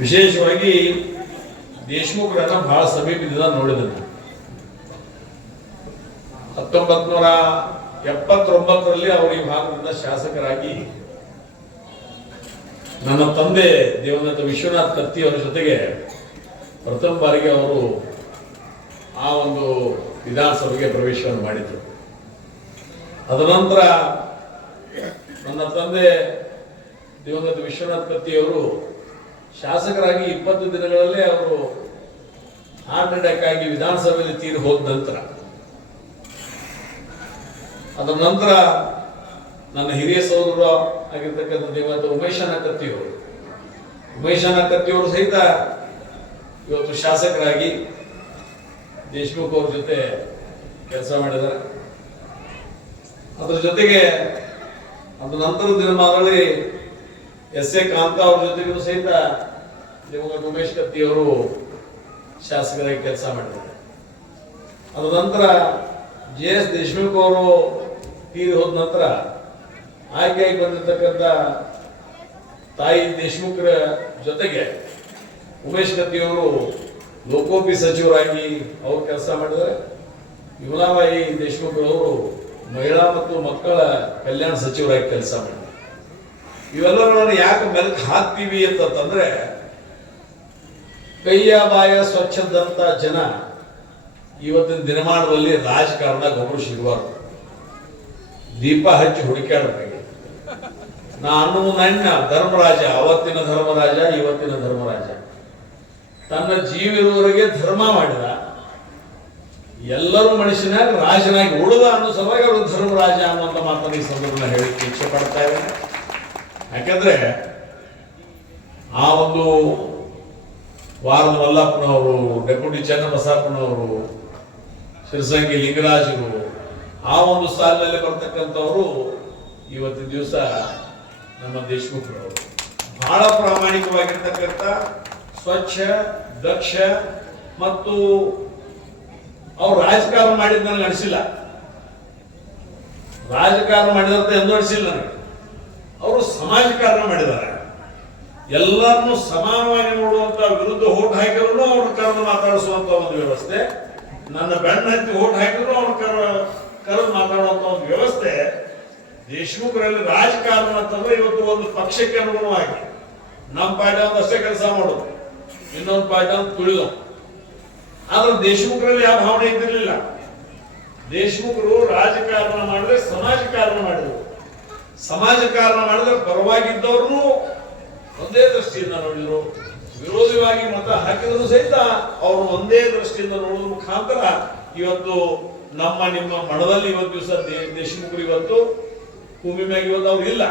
ವಿಶೇಷವಾಗಿ ದೇಶಮುಖರನ್ನ ಬಹಳ ಸಮೀಪದಿಂದ ನೋಡಿದನು. 1979ರಲ್ಲಿ ಅವರು ಈ ಭಾಗದಿಂದ ಶಾಸಕರಾಗಿ ನನ್ನ ತಂದೆ ದಿವಂಗತ ವಿಶ್ವನಾಥ್ ಕತ್ತಿ ಅವರ ಜೊತೆಗೆ ಪ್ರಥಮ ಬಾರಿಗೆ ಅವರು ಆ ಒಂದು ವಿಧಾನಸಭೆಗೆ ಪ್ರವೇಶವನ್ನು ಮಾಡಿದರು. ಅದನಂತರ ನನ್ನ ತಂದೆ ದಿವಂಗತ ವಿಶ್ವನಾಥ್ ಕತ್ತಿ ಅವರು ಶಾಸಕರಾಗಿ 20 ದಿನಗಳಲ್ಲೇ ಅವರು ಹಾರ್ಟ್ ಅಟ್ಯಾಕ್ ಆಗಿ ವಿಧಾನಸಭೆಯಲ್ಲಿ ತೀರಿ ಹೋದ ನಂತರ ಅದರ ನಂತರ ನನ್ನ ಹಿರಿಯ ಸಹೋದರ ಆಗಿರ್ತಕ್ಕಂಥ ದಿವಂಗತ ಉಮೇಶನ ಕತ್ತಿಯವರು ಸಹಿತ ಇವತ್ತು ಶಾಸಕರಾಗಿ ದೇಶಮುಖ್ ಅವ್ರ ಜೊತೆ ಕೆಲಸ ಮಾಡಿದ್ದಾರೆ. ಅದರ ಜೊತೆಗೆ ಅದ ನಂತರದ ದಿನಮಾನಗಳಲ್ಲಿ ಎಸ್.ಎ. ಕಾಂತ ಅವ್ರ ಜೊತೆಗೂ ಸಹಿತ ದಿವಂಗತ ಉಮೇಶ್ ಕತ್ತಿಯವರು ಶಾಸಕರಾಗಿ ಕೆಲಸ ಮಾಡಿದ್ದಾರೆ. ಅದ ನಂತರ ಜೆ.ಎಸ್. ದೇಶಮುಖ್ ಅವರು ತೀರಿ ಹೋದ ನಂತರ ಆಯ್ಕೆಯಾಗಿ ಬಂದಿರತಕ್ಕಂಥ ತಾಯಿ ದೇಶಮುಖರ ಜೊತೆಗೆ ಉಮೇಶ್ ಕತ್ತಿಯವರು ಲೋಕೋಪಿ ಸಚಿವರಾಗಿ ಅವರು ಕೆಲಸ ಮಾಡಿದ್ದಾರೆ. ವಿಮಲಾಬಾಯಿ ದೇಶಮುಖ್ ಅವರು ಮಹಿಳಾ ಮತ್ತು ಮಕ್ಕಳ ಕಲ್ಯಾಣ ಸಚಿವರಾಗಿ ಕೆಲಸ ಮಾಡಿದ್ದಾರೆ. ಇವೆಲ್ಲರನ್ನು ಯಾಕೆ ಮೆಲುಕು ಹಾಕ್ತೀವಿ ಅಂತಂದ್ರೆ, ಕೈಯ ಬಾಯ ಸ್ವಚ್ಛದಂತ ಜನ ಇವತ್ತಿನ ದಿನಮಾನದಲ್ಲಿ ರಾಜಕಾರಣದಾಗ ಒಬ್ಬರು ಸಿಗಬಾರ್ದು. ದೀಪ ಹಚ್ಚಿ ಹುಡುಕ್ಯಾಡಬೇಕು. ನಾನು ನನ್ನ ಧರ್ಮರಾಜ, ಅವತ್ತಿನ ಧರ್ಮರಾಜ, ಇವತ್ತಿನ ಧರ್ಮರಾಜ, ತನ್ನ ಜೀವಿರುವವರೆಗೆ ಧರ್ಮ ಮಾಡಿದ, ಎಲ್ಲರೂ ಮನುಷ್ಯನಾಗಿ ರಾಜನಾಗಿ ಉಳಿದ ಅನ್ನೋ ಸಲುವಾಗಿ ಅವರು ಧರ್ಮರಾಜ ಅನ್ನುವಂಥ ಮಾತನ್ನು ಈ ಸಂದರ್ಭದಲ್ಲಿ ಹೇಳಿಕ್ಕೆ ಇಚ್ಛೆ ಪಡ್ತಾ ಇದ್ದೇನೆ. ಯಾಕಂದ್ರೆ ಆ ಒಂದು ವಾರದ ಮಲ್ಲಪ್ಪನವರು, ಡೆಪ್ಯೂಟಿ ಚನ್ನಬಸಪ್ಪನವರು, ಶಿರಸಂಗಿ ಲಿಂಗರಾಜರು, ಆ ಒಂದು ಸಾಲಿನಲ್ಲಿ ಬರ್ತಕ್ಕಂಥವರು ಇವತ್ತಿನ ದಿವಸ ನಮ್ಮ ದೇಶಮುಖರವರು ಬಹಳ ಪ್ರಾಮಾಣಿಕವಾಗಿರ್ತಕ್ಕಂಥ ಸ್ವಚ್ಛ, ದಕ್ಷ ಮತ್ತು ಅವ್ರು ರಾಜಕಾರಣ ಮಾಡಿದ ನನಗೆ ಅನಿಸಿಲ್ಲ. ರಾಜಕಾರಣ ಮಾಡಿದಂತ ಎಂದು ಅನಿಸಿಲ್ಲ ನನಗೆ. ಅವರು ಸಮಾಜಕಾರಣ ಮಾಡಿದ್ದಾರೆ. ಎಲ್ಲರನ್ನು ಸಮಾನವಾಗಿ ನೋಡುವಂತ, ವಿರುದ್ಧ ಓಟ್ ಹಾಕಿದ್ರು ಅವ್ರ ಕರೆದು ಮಾತಾಡಿಸುವಂತ ಒಂದು ವ್ಯವಸ್ಥೆ, ನನ್ನ ಬೆನ್ನ ಹತ್ತಿ ಓಟ್ ಹಾಕಿದ್ರು ಅವ್ರ ಕರೆದು ಮಾತಾಡುವಂತ ಒಂದು ವ್ಯವಸ್ಥೆ ದೇಶಮುಖರಲ್ಲಿ. ರಾಜಕಾರಣ ಅಂತಂದ್ರೆ ಇವತ್ತು ಒಂದು ಪಕ್ಷಕ್ಕೆ ಅನುಗುಣವಾಗಿ ನಮ್ಮ ಪಾರ್ಟಿ ಒಂದಷ್ಟೇ ಕೆಲಸ ಮಾಡೋದು, ಇನ್ನೊಂದು ಪಾರ್ಟಿ ಅಂತ ತುಳಿದು. ಆದ್ರೆ ದೇಶಮುಖರಲ್ಲಿ ಯಾವ ಭಾವನೆ ಇದ್ದಿರಲಿಲ್ಲ. ದೇಶಮುಖರು ರಾಜಕಾರಣ ಮಾಡಿದ್ರೆ ಸಮಾಜಕಾರಣ ಮಾಡಿದ್ರು. ಸಮಾಜಕಾರಣ ಮಾಡಿದ್ರೆ ಪರವಾಗಿದ್ದವ್ರನ್ನು ಒಂದೇ ದೃಷ್ಟಿಯಿಂದ ನೋಡಿದ್ರು, ವಿರೋಧವಾಗಿ ಮತ ಹಾಕಿದ್ರು ಸಹಿತ ಅವರು ಒಂದೇ ದೃಷ್ಟಿಯಿಂದ ನೋಡೋದ್ರ ಮುಖಾಂತರ ಇವತ್ತು ನಮ್ಮ ನಿಮ್ಮ ಮನದಲ್ಲಿ ಇವತ್ತು ದಿವಸ ದೇಶಮುಖರು ಇವತ್ತು ಭೂಮಿ ಮ್ಯಾಗ ಇವತ್ತು ಅವ್ರು ಇಲ್ಲ.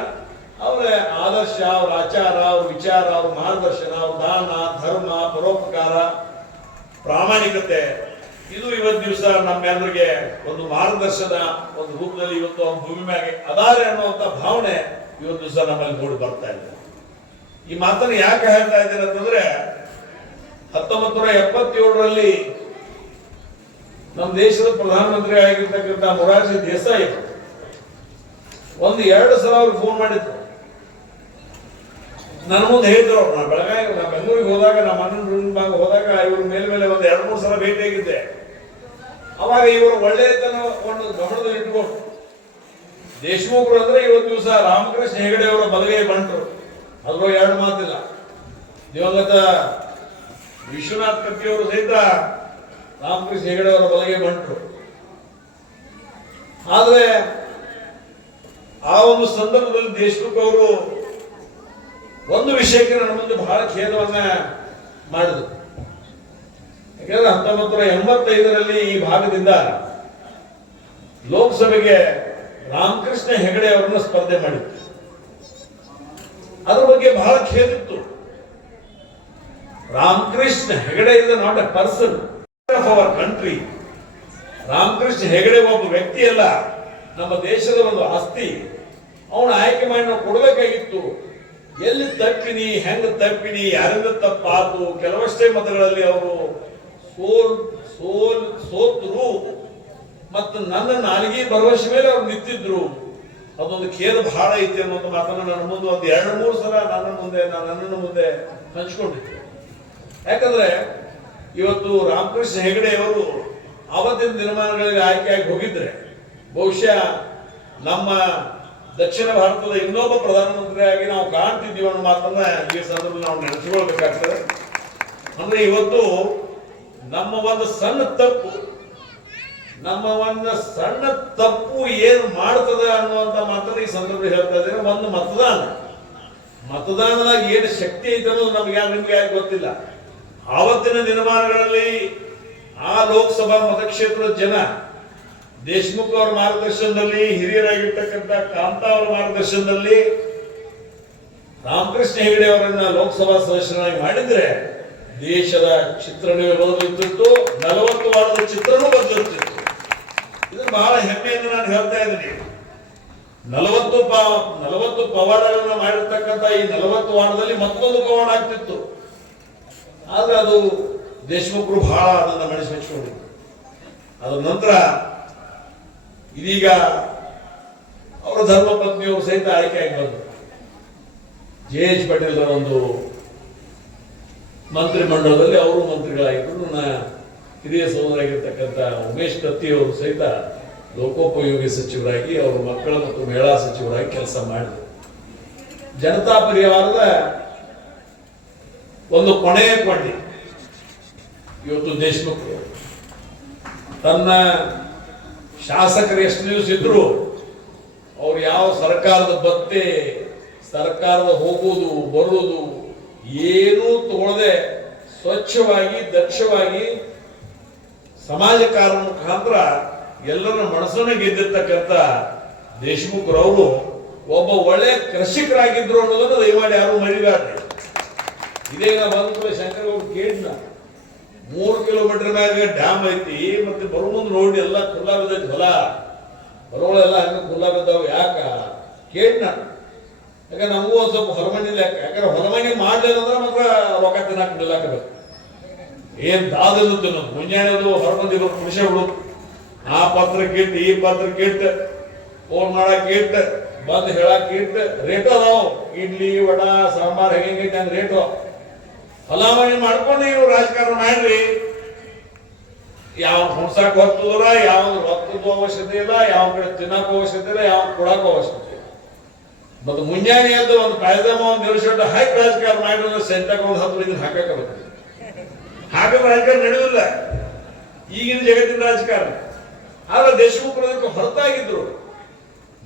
ಅವರ ಆದರ್ಶ, ಅವ್ರ ಆಚಾರ, ಅವ್ರ ವಿಚಾರ, ಅವ್ರ ಮಾರ್ಗದರ್ಶನ, ಅವ್ರ ದಾನ, ಧರ್ಮ, ಪರೋಪಕಾರ, ಪ್ರಾಮಾಣಿಕತೆ, ಇದು ಇವತ್ತು ದಿವಸ ನಮ್ಮೆಲ್ಲರಿಗೆ ಒಂದು ಮಾರ್ಗದರ್ಶನ ಒಂದು ರೂಪದಲ್ಲಿ ಇವತ್ತು ಅವ್ರ ಭೂಮಿ ಮ್ಯಾಗೆ ಅದಾರೆ ಅನ್ನುವಂಥ ಭಾವನೆ ಇವತ್ತು ದಿವಸ ನಮ್ಮಲ್ಲಿ ಮೂಡಿ ಬರ್ತಾ ಇದೆ. ಈ ಮಾತನ್ನು ಯಾಕೆ ಹೇಳ್ತಾ ಇದ್ದೇನೆ ಅಂತಂದ್ರೆ, 1977ರಲ್ಲಿ ನಮ್ಮ ದೇಶದ ಪ್ರಧಾನಮಂತ್ರಿ ಆಗಿರ್ತಕ್ಕಂಥ ಮೊರಾರ್ಜಿ ದೇಸಾಯಿ ಒಂದು 2 ಸಲ ಅವ್ರಿಗೆ ಫೋನ್ ಮಾಡಿದ್ರು. ನನ್ನ ಮುಂದೆ ಹೇಳಿದ್ರು. ನಾನು ಬೆಂಗಳೂರಿಗೆ ಹೋದಾಗ, ನಮ್ಮ ಅಣ್ಣನ ಹೋದಾಗ ಇವ್ರ ಮೇಲೆ ಒಂದು 2-3 ಸಲ ಭೇಟಿಯಾಗಿದ್ದೆ. ಅವಾಗ ಇವರು ಒಳ್ಳೆಯತನ ಒಂದು ಗಮನದಲ್ಲಿ ಇಟ್ಕೊಂಡು, ದೇಶಮುಖರು ಅಂದ್ರೆ ಇವತ್ತು ದಿವಸ ರಾಮಕೃಷ್ಣ ಹೆಗಡೆ ಅವರ ಬಲಗೈ ಬಂಟರು, ಅದ್ರೂ 2 ಮಾತಿಲ್ಲ. ದಿವಂಗತ ವಿಶ್ವನಾಥ್ ಕತ್ತಿ ಅವರು ಸಹಿತ ರಾಮಕೃಷ್ಣ ಹೆಗಡೆ ಅವರ ಬಲಗೈ ಬಂಟರು. ಆದ್ರೆ ಆ ಒಂದು ಸಂದರ್ಭದಲ್ಲಿ ದೇಶಮುಖ್ ಅವರು ಒಂದು ವಿಷಯಕ್ಕೆ ನನ್ನ ಮುಂದೆ ಬಹಳ ಖೇದವನ್ನ ಮಾಡಿದ್ರು. ಯಾಕಂದ್ರೆ 1985ರಲ್ಲಿ ಈ ಭಾಗದಿಂದ ಲೋಕಸಭೆಗೆ ರಾಮಕೃಷ್ಣ ಹೆಗಡೆ ಅವರನ್ನ ಸ್ಪರ್ಧೆ ಮಾಡಿದ್ರು. ಅದ್ರ ಬಗ್ಗೆ ಬಹಳ ಖೇದಿತ್ತು. Ramakrishna Hegde is not a person of our country. Ramakrishna Hegde ಒಬ್ಬ ವ್ಯಕ್ತಿ ಅಲ್ಲ, ನಮ್ಮ ದೇಶದ ಒಂದು ಆಸ್ತಿ. ಅವನ ಆಯ್ಕೆ ಮಾಡಿ ನಾವು ಕೊಡಬೇಕಾಗಿತ್ತು. ಎಲ್ಲಿ ತಪ್ಪಿನಿ, ಹೆಂಗ ತಪ್ಪಿನಿ, ಯಾರಿಂದ ತಪ್ಪಾತು, ಕೆಲವಷ್ಟೇ ಮತಗಳಲ್ಲಿ ಅವರು ಸೋತರು ಮತ್ತು ನನ್ನ ನಾಲಿಗೆ ಭರವಸೆ ಮೇಲೆ ಅವ್ರು ನಿಂತಿದ್ರು. ಅದೊಂದು ಖೇದ ಬಹಳ ಐತಿ ಅನ್ನೋ ಮಾತನ್ನ ನನ್ನ ಮುಂದೆ ಒಂದು 2-3 ಸಲ ನನ್ನ ಮುಂದೆ ಹಂಚ್ಕೊಂಡಿದ್ದೆ. ಯಾಕಂದ್ರೆ ಇವತ್ತು ರಾಮಕೃಷ್ಣ ಹೆಗಡೆ ಅವರು ಆವತ್ತಿನ ದಿನಮಾನಗಳಲ್ಲಿ ಆಯ್ಕೆಯಾಗಿ ಹೋಗಿದ್ರೆ ಬಹುಶಃ ನಮ್ಮ ದಕ್ಷಿಣ ಭಾರತದ ಇನ್ನೊಬ್ಬ ಪ್ರಧಾನಮಂತ್ರಿಯಾಗಿ ನಾವು ಕಾಣ್ತಿದ್ದೀವಿ ಅನ್ನೋ ಮಾತನ್ನ ಈ ಸಂದರ್ಭದಲ್ಲಿ ನಾವು ನೆನೆಸಿಕೊಳ್ಬೇಕಾಗ್ತದೆ. ಅಂದ್ರೆ ಇವತ್ತು ನಮ್ಮ ಒಂದು ಸಣ್ಣ ತಪ್ಪು ಏನು ಮಾಡ್ತದೆ ಅನ್ನುವಂತ ಮಾತನ್ನ ಈ ಸಂದರ್ಭದಲ್ಲಿ ಹೇಳ್ತಾ ಇದ್ದೇನೆ. ಒಂದು ಮತದಾನದಾಗ ಏನು ಶಕ್ತಿ ಐತೆ ಅನ್ನೋದು ನಿಮ್ಗೆ ಯಾಕೆ ಗೊತ್ತಿಲ್ಲ. ಆವತ್ತಿನ ದಿನಮಾನಗಳಲ್ಲಿ ಆ ಲೋಕಸಭಾ ಮತಕ್ಷೇತ್ರದ ಜನ ದೇಶಮುಖ್ ಅವರ ಮಾರ್ಗದರ್ಶನದಲ್ಲಿ, ಹಿರಿಯರಾಗಿರ್ತಕ್ಕಂಥ ಕಾಂತಾ ಅವರ ಮಾರ್ಗದರ್ಶನದಲ್ಲಿ ರಾಮಕೃಷ್ಣ ಹೆಗಡೆ ಅವರನ್ನ ಲೋಕಸಭಾ ಸದಸ್ಯರಾಗಿ ಮಾಡಿದ್ರೆ ದೇಶದ ಚಿತ್ರಣವೇ ಬದಲಿರ್ತಿತ್ತು, 40 ವಾರದ ಚಿತ್ರಣವೂ ಬದಲಿರ್ತಿತ್ತು. ಇದು ಬಹಳ ಹೆಮ್ಮೆಯಿಂದ ನಾನು ಹೇಳ್ತಾ ಇದ್ದೀನಿ. 40 ಪವಾಡಗಳನ್ನ ಮಾಡಿರ್ತಕ್ಕಂಥ ಈ 40 ವಾರದಲ್ಲಿ ಮತ್ತೊಂದು ಪವಾಡ ಆಗ್ತಿತ್ತು. ಆದ್ರೆ ಅದು ದೇಶಮುಖರು ಬಹಳ ಅದನ್ನ ಮೆಚ್ಚಿಕೊಂಡಿದ್ರು. ಅದ ನಂತರ ಇದೀಗ ಅವರ ಧರ್ಮಪತ್ನಿಯವರು ಸಹಿತ ಆಯ್ಕೆಯಾಗಿ ಬಂದರು. JH ಪಾಟೀಲ್ ಒಂದು ಮಂತ್ರಿ ಮಂಡಲದಲ್ಲಿ ಅವರು ಮಂತ್ರಿಗಳಾಗಿದ್ರು. ನನ್ನ ಹಿರಿಯ ಸಹೋದರಾಗಿರ್ತಕ್ಕಂಥ ಉಮೇಶ್ ಕತ್ತಿ ಅವರು ಸಹಿತ ಲೋಕೋಪಯೋಗಿ ಸಚಿವರಾಗಿ, ಅವರ ಮಕ್ಕಳ ಮತ್ತು ಮಹಿಳಾ ಸಚಿವರಾಗಿ ಕೆಲಸ ಮಾಡಿದರು. ಜನತಾ ಪರಿವಾರದ ಒಂದು ಕೊನೆಯ ಕೊಂಡಿ ಇವತ್ತು ದೇಶಮುಖ್ ತನ್ನ ಶಾಸಕರು ಎಷ್ಟು ದಿವಸ ಇದ್ರು ಅವ್ರು ಯಾವ ಸರ್ಕಾರದ ಬತ್ತೆ, ಸರ್ಕಾರದ ಹೋಗುವುದು ಬರುವುದು ಏನೂ ತಗೊಳ್ಳದೆ ಸ್ವಚ್ಛವಾಗಿ ದಕ್ಷವಾಗಿ ಸಮಾಜ ಕಾರ್ಯ ಮುಖಾಂತರ ಎಲ್ಲರ ಮನಸ್ಸನ್ನ ಗೆದ್ದಿರ್ತಕ್ಕಂಥ ದೇಶಮುಖರವರು ಒಬ್ಬ ಒಳ್ಳೆ ಕೃಷಿಕರಾಗಿದ್ರು ಅನ್ನೋದನ್ನ ದಯಮಾಡಿ ಯಾರು ಮರಿಬಾರ್ದು. ಇದೇ ನಾ ಬಂದ ಶಂಕರಗೌಡ ಕೇಳಿದ್ನ 3 ಕಿಲೋಮೀಟರ್ ಮ್ಯಾಗ ಡ್ಯಾಮ್ ಐತಿ, ಮತ್ತೆ ಬರೋ ಮುಂದೆ ನೋಡಿ ಎಲ್ಲ ಖುಲ್ಲಾ ಬಿದ್ದೈತಿ, ಹೊಲ ಹೊರಗಳೆಲ್ಲ ಹಂಗ ಖುಲ್ಲಾ ಬಿದ್ದಾವ. ಯಾಕ ಕೇಳಿನ, ಯಾಕಂದ್ರೆ ನಮಗೂ ಒಂದ್ ಸ್ವಲ್ಪ ಹೊರಮನಿ ಲೆಕ್ಕ. ಯಾಕಂದ್ರೆ ಹೊರಮನಿ ಮಾಡ್ಲಿಲ್ಲ ಅಂದ್ರೆ ಮಾತ್ರ ರೊಕ್ಕ ತಿನ್ನಾಕ ನಿಲ್ಲಾಕಬೇಕು. ಏನ್ ದಾದಲು ತಿನ್ನೋದು, ಮುಂಜಾನೆದು ಹೊರಮಂದಿ ಕುಡಿಸ ಬಿಡೋದು, ಆ ಪತ್ರಕ್ಕೆ ಇಟ್ಟು ಈ ಪತ್ರಕ್ಕೆ ಇಟ್ಟು ಫೋನ್ ಮಾಡಕ್ ಇಟ್ಟು ಬಂದು ಹೇಳಕ್ ಇಟ್ಟು ರೇಟ್ ಅದಾವ. ಇಡ್ಲಿ ವಡಾ ಸಾಂಬಾರ್ ಹೆಂಗೈತೆ ಅಂದ್ರೆ ರೇಟು ಫಲಾವಣಿ ಮಾಡ್ಕೊಂಡು ನೀವು ರಾಜಕಾರಣ ಮಾಡ್ರಿ. ಯಾವ ಹುಣ್ಸಾಕ್ ಹೊತ್ತದ್ರ, ಯಾವ್ದು ರೊಕ್ಕದ ಅವಶ್ಯಕತೆ ಇಲ್ಲ, ಯಾವ ಕಡೆ ತಿನ್ನಕ್ ಅವಶ್ಯಕತೆ ಇಲ್ಲ, ಯಾವ ಕೊಡಕ್ ಅವಶ್ಯಕತೆ ಇಲ್ಲ. ಮತ್ತೆ ಮುಂಜಾನೆ ಎದ್ದು ಒಂದು ಕಾಯ್ದೆಮ ಒಂದು ನಿಲ್ಸೊಡ್ಡ ಹಾಕಿ ರಾಜಕಾರಣ ಮಾಡಿದ್ರೆ ಸೆಂಟಾಗ ಒಂದು 10 ದಿನ ಹಾಕಬೇಕು. ಹಾಕಿದ್ರೆ ರಾಜಕಾರಣ ನಡೆಯುವುದಿಲ್ಲ ಈಗಿನ ಜಗತ್ತಿನ ರಾಜಕಾರಣ. ಆದ್ರೆ ದೇಶಮುಖರು ಹೊರತಾಗಿದ್ರು.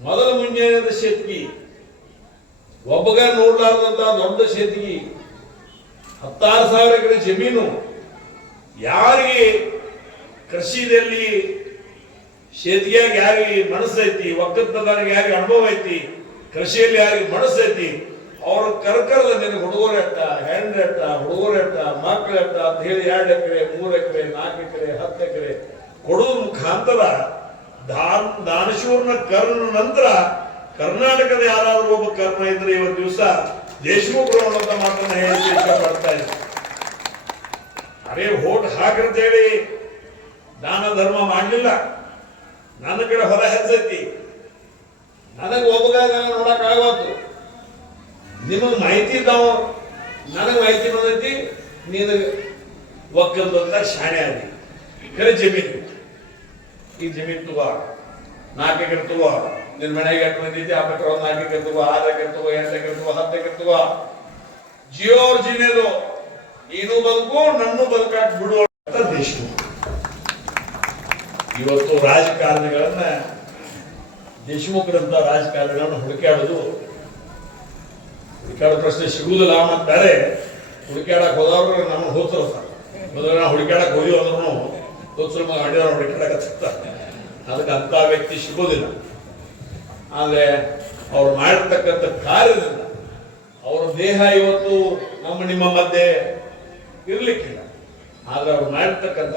ಮೊದಲ ಮುಂಜಾನೆ ಶೇತಿಗೆ ಒಬ್ಬಗ ನೋಡ್ಲಾರ್ದಂತ ದೊಡ್ಡ ಶೇತಿಗೆ 16,000 ಎಕರೆ ಜಮೀನು, ಯಾರಿಗೆ ಕೃಷಿಯಲ್ಲಿ ಶೇತಿಯಾಗಿ ಯಾರಿಗೆ ಮನಸ್ಸೈತಿ, ಒಕ್ಕಲ್ತನದಾರಿಗೆ ಯಾರಿಗೆ ಅನುಭವ ಐತಿ, ಕೃಷಿಯಲ್ಲಿ ಯಾರಿಗೆ ಮನಸ್ಸೈತಿ, ಅವ್ರ ಕರ್ಕರ್ದ ನಿನಗೆ ಹುಡುಗರೆಟ್ಟ, ಹೆಣ್ಣೆಟ್ಟ, ಹುಡುಗರೆಟ್ಟ, ಮಕ್ಕಳೆಟ್ಟ ಅಂತ ಹೇಳಿ 2 ಎಕರೆ 3 ಎಕರೆ 4 ಎಕರೆ 10 ಎಕರೆ ಕೊಡುವ ಮುಖಾಂತರ ದಾನಶೂರ್ನ ಕರ್ನ ನಂತರ ಕರ್ನಾಟಕದ ಯಾರಾದ್ರೂ ಒಬ್ಬ ಕರ್ಮ ಇದ್ರೆ ಇವತ್ತು ದಿವಸ ದೇಶಮುಖರು ಅನ್ನೋಂತ ಮಾತನ್ನ ಹೇಳಿ ಇಷ್ಟಪಡ್ತಾ ಇದ್ದಾರೆ. ಅರೇ ವೋಟ್ ಹಾಕಂತ ಹೇಳಿ ದಾನ ಧರ್ಮ ಮಾಡಲಿಲ್ಲ, ನನ್ನ ಕಡೆ ಹೊರ ಹೆಚ್ಚೈತಿ, ನನಗೆ ಒಬ್ಬಗಾಗ ನೋಡಕ್ ಆಗವತ್ತು. ನಿಮಗ್ ಮಾಹಿತಿ ಇದ್ದಾವ, ನನಗೆ ಮಾಹಿತಿ ಬಂದೈತಿ, ನೀನು ಒಕ್ಕಲ್ದಂತ ಶಾಣೆ ಆದಿ. ಕರೆ ಜಮೀನು, ಈ ಜಮೀನು ತಗೋ, 4 ಎಕರೆ ತಗೋ, ನಿನ್ ಮನೆಗೆ 8 ಮಂದಿ ಐತಿ, ಆ ಪ್ರಕಾರ 4 ಎಕರೆ ತಗೋ, 6 ಎಕರೆ ತಗೋ, 8 ಎಕರೆ ತಗೋ, 10 ಎಕರೆ ತಗೋ, ಜಿಯೋರ್ ಜಿನೇದು ನೀನು ಬದುಕು, ನನ್ನೂ ಬದುಕಾಕ್ ಬಿಡುವ ದೇಶ. ಇವತ್ತು ರಾಜಕಾರಣಿಗಳನ್ನ, ದೇಶಮುಖರಂತ ರಾಜಕಾರಣಿಗಳನ್ನ ಹುಡುಕಾಡೋ ಪ್ರಶ್ನೆ ಸಿಗುವುದಿಲ್ಲ. ಮತ್ ಬೇರೆ ಹುಡುಕಾಡಕ್ ಹೋದವ್ರು ನಮಗೆ ಹೋಗ್ತಾರ. ಮೊದಲ ನಾವು ಹುಡುಕಾಡಕ್ ಹೋಗಿ ಅಂದ್ರೂ ಹೋಗ್ಸಲ್ ಅಡಿಯವ್ರ ಹುಡುಕಾಡಕತ್ತ, ಅದಕ್ಕೆ ಅಂತ ವ್ಯಕ್ತಿ ಸಿಗೋದಿಲ್ಲ. ಆದ್ರೆ ಅವ್ರು ಮಾಡಿರ್ತಕ್ಕಂಥ ಕಾರ್ಯದಿಂದ ಅವರ ದೇಹ ಇವತ್ತು ನಿಮ್ಮ ಮಧ್ಯೆ ಇರ್ಲಿಕ್ಕಿಲ್ಲ. ಆದ್ರೆ ಅವ್ರು ಮಾಡಿರ್ತಕ್ಕಂಥ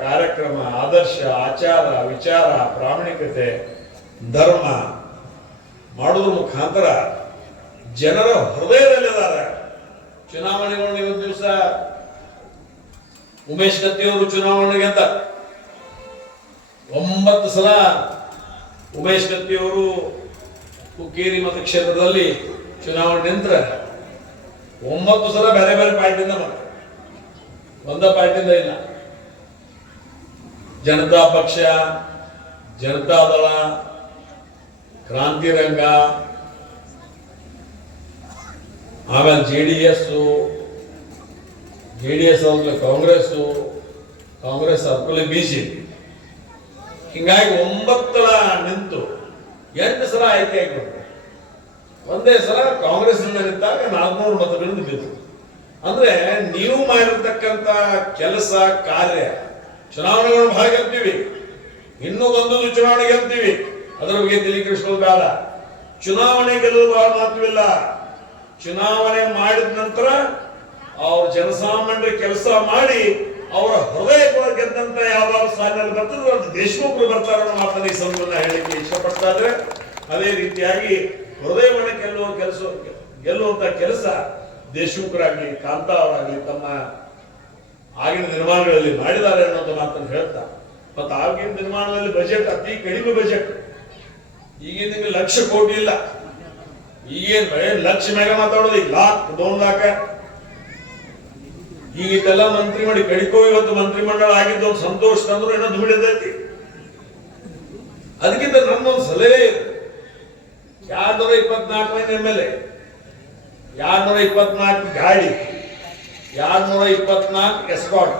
ಕಾರ್ಯಕ್ರಮ, ಆದರ್ಶ, ಆಚಾರ, ವಿಚಾರ, ಪ್ರಾಮಾಣಿಕತೆ, ಧರ್ಮ ಮಾಡೋದ್ರ ಮುಖಾಂತರ ಜನರ ಹೃದಯದಲ್ಲಿದ್ದಾರೆ. ಚುನಾವಣೆಗಳು ಇವತ್ತು ದಿವಸ ಉಮೇಶ್ ಕತ್ತಿಯವರು ಚುನಾವಣೆಗೆ ಅಂತ 9 ಸಲ ಉಮೇಶ್ ಕತ್ತಿಯವರು ಹುಕ್ಕೇರಿ ಮತಕ್ಷೇತ್ರದಲ್ಲಿ ಚುನಾವಣೆ ನಿಂತರ 9 ಸಲ ಬೇರೆ ಬೇರೆ ಪಾರ್ಟಿಯಿಂದ ಒಂದ ಪಾರ್ಟಿಯಿಂದ ಇಲ್ಲ. ಜನತಾ ಪಕ್ಷ, ಜನತಾದಳ, ಕ್ರಾಂತಿ ರಂಗ, ಆಮೇಲೆ ಜೆಡಿಎಸ್ ಆದ್ಮೇಲೆ ಕಾಂಗ್ರೆಸ್ ಆದ್ಮೇಲೆ ಬಿಜೆಪಿ, ಹಿಂಗಾಗಿ 9 ನಿಂತು 8 ಸಲ ಆಯ್ಕೆ ಆಗಿಬಿಟ್ಟು ಒಂದೇ ಸಲ ಕಾಂಗ್ರೆಸ್ ನಿಂತಾಗ 400 ಮತಗಳಿಂದ ಬಿದ್ದು. ಅಂದ್ರೆ ನೀವು ಮಾಡಿರ್ತಕ್ಕಂಥ ಕೆಲಸ ಕಾರ್ಯ, ಚುನಾವಣೆಗಳು ಬಹಳ ಗೆಲ್ತೀವಿ, ಇನ್ನೂ ಒಂದು ಚುನಾವಣೆ ಗೆಲ್ತೀವಿ, ಅದರ ಬಗ್ಗೆ ತಲೆಕೆಡಿಸ್ಕೊಳ್ಳೋದು ಬೇಡ. ಚುನಾವಣೆ ಗೆಲ್ಲುವುದು ಬಹಳ ಮಹತ್ವವಿಲ್ಲ. ಚುನಾವಣೆ ಮಾಡಿದ ನಂತರ ಅವ್ರ ಜನಸಾಮಾನ್ಯರ ಕೆಲಸ ಮಾಡಿ ಅವರ ಹೃದಯ ಗೆದ್ದಂತ ಯಾವ್ದಾದ್ರು ಸಾಲಿನಲ್ಲಿ ಬರ್ತದೆ ಅದು ದೇಶಮುಖರು ಬರ್ತಾರೆ ಅನ್ನೋ ಮಾತನ್ನ ಈ ಸಂದರ್ಭದಲ್ಲಿ ಹೇಳಲಿಕ್ಕೆ ಇಷ್ಟಪಡ್ತಾ ಇದ್ರೆ, ಅದೇ ರೀತಿಯಾಗಿ ಹೃದಯವನ್ನು ಗೆಲ್ಲುವಂತ ಕೆಲಸ ದೇಶಮುಖರಾಗ್ಲಿ ಕಾಂತಾ ಅವರಾಗ್ಲಿ ತಮ್ಮ ಆಗಿನ ನಿರ್ಮಾಣಗಳಲ್ಲಿ ಮಾಡಿದ್ದಾರೆ ಅನ್ನೋದು ಮಾತನ್ನು ಹೇಳ್ತಾ, ಮತ್ತು ಆಗಿನ ನಿರ್ಮಾಣದಲ್ಲಿ ಬಜೆಟ್ ಅತಿ ಕಡಿಮೆ ಬಜೆಟ್, ಈಗಿನ 1 ಲಕ್ಷ ಕೋಟಿ ಇಲ್ಲ, ಈಗೇನ್ ಲಕ್ಷ ಮೇಗ ಮಾತಾಡೋದು, ಈಗ ಲಾಕ್ 2 ಲಾಖ. ಈಗ ಇದೆಲ್ಲ ಮಂತ್ರಿ ಮಾಡಿ ಕಡಿಕೋ ಇವತ್ತು ಮಂತ್ರಿ ಮಂಡಳ ಆಗಿದ್ದು ಒಂದು ಸಂತೋಷ ತಂದ್ರು ಏನೋ ದುಡಿದೈತಿ. ಅದಕ್ಕಿಂತ ನನ್ನೊಂದು ಸಲಹೆ, 224 MLA, 224 ಗಾಡಿ, 224 ಎಸ್ಕಾಟ್,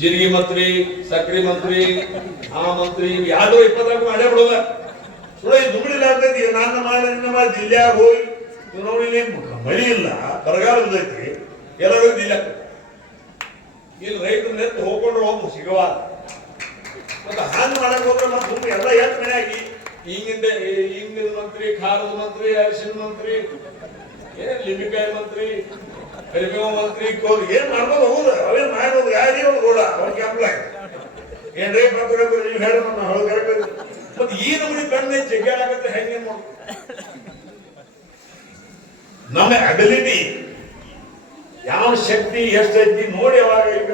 ಜಿರಿಗೆ ಮಂತ್ರಿ, ಸಕ್ರಿ ಮಂತ್ರಿ, ಆ ಮಂತ್ರಿ 224 ಮಾಡೇ ಬಿಡೋದ. ಸುಳ್ಳ ದುಡ್ಡಿಲ್ಲ ಆಗ್ತೈತಿ. ನನ್ನ ಮಾಡಿ ಜಿಲ್ಲೆಯಾಗ ಹೋಗಿ ಚುನಾವಣೆ ಮಳಿ ಇಲ್ಲ, ಬರಗಾಲ ಇರ್ತೈತಿ, ಎಲ್ಲರೂ ಜಿಲ್ಲೆ ಇಲ್ಲಿ ರೈತರು ನೆತ್ತು ಹೋಗ್ಕೊಂಡ್ರು ಸಿಗವ. ಮತ್ತೆ ಹಾಂಗ್ ಮಾಡಕ್ ಹೋದ್ರೆ ಮತ್ತೆ ಎಲ್ಲ ಎತ್ ಮನೆ ಆಗಿ ಹಿಂಗಿನ ಮಂತ್ರಿ, ಖಾರದ ಮಂತ್ರಿ, ಅರಿಶಿನ ಮಂತ್ರಿ, ಲಿಂಬಿಕಾಯಿ ಮಂತ್ರಿ, ಕರಿಬೇವು ಮಂತ್ರಿ, ಏನ್ ಮಾಡ್ಬೋದು ಹೋಗುದು, ಅವೇನ್ ಮಾಡೋದು ಯಾರೇ ಒಂದು ರೋಡ ಅವ್ರ ಕ್ಯಾಂಪ್ಲಾಗ ಏನ್ರೇ ನೀವು ಹೇಳ ಮತ್ತೆ ಈ ನಮಗೆ ಕಣ್ಣೆ ಜಗ್ಗ ಆಗತ್ತೆ. ಹೆಂಗೆ ಮಾಡೋದು? ನಮ್ಮ ಅಬಿಲಿಟಿ ಯಾವ ಶಕ್ತಿ ಎಷ್ಟೈತಿ ನೋಡಿ. ಅವಾಗ ಈಗ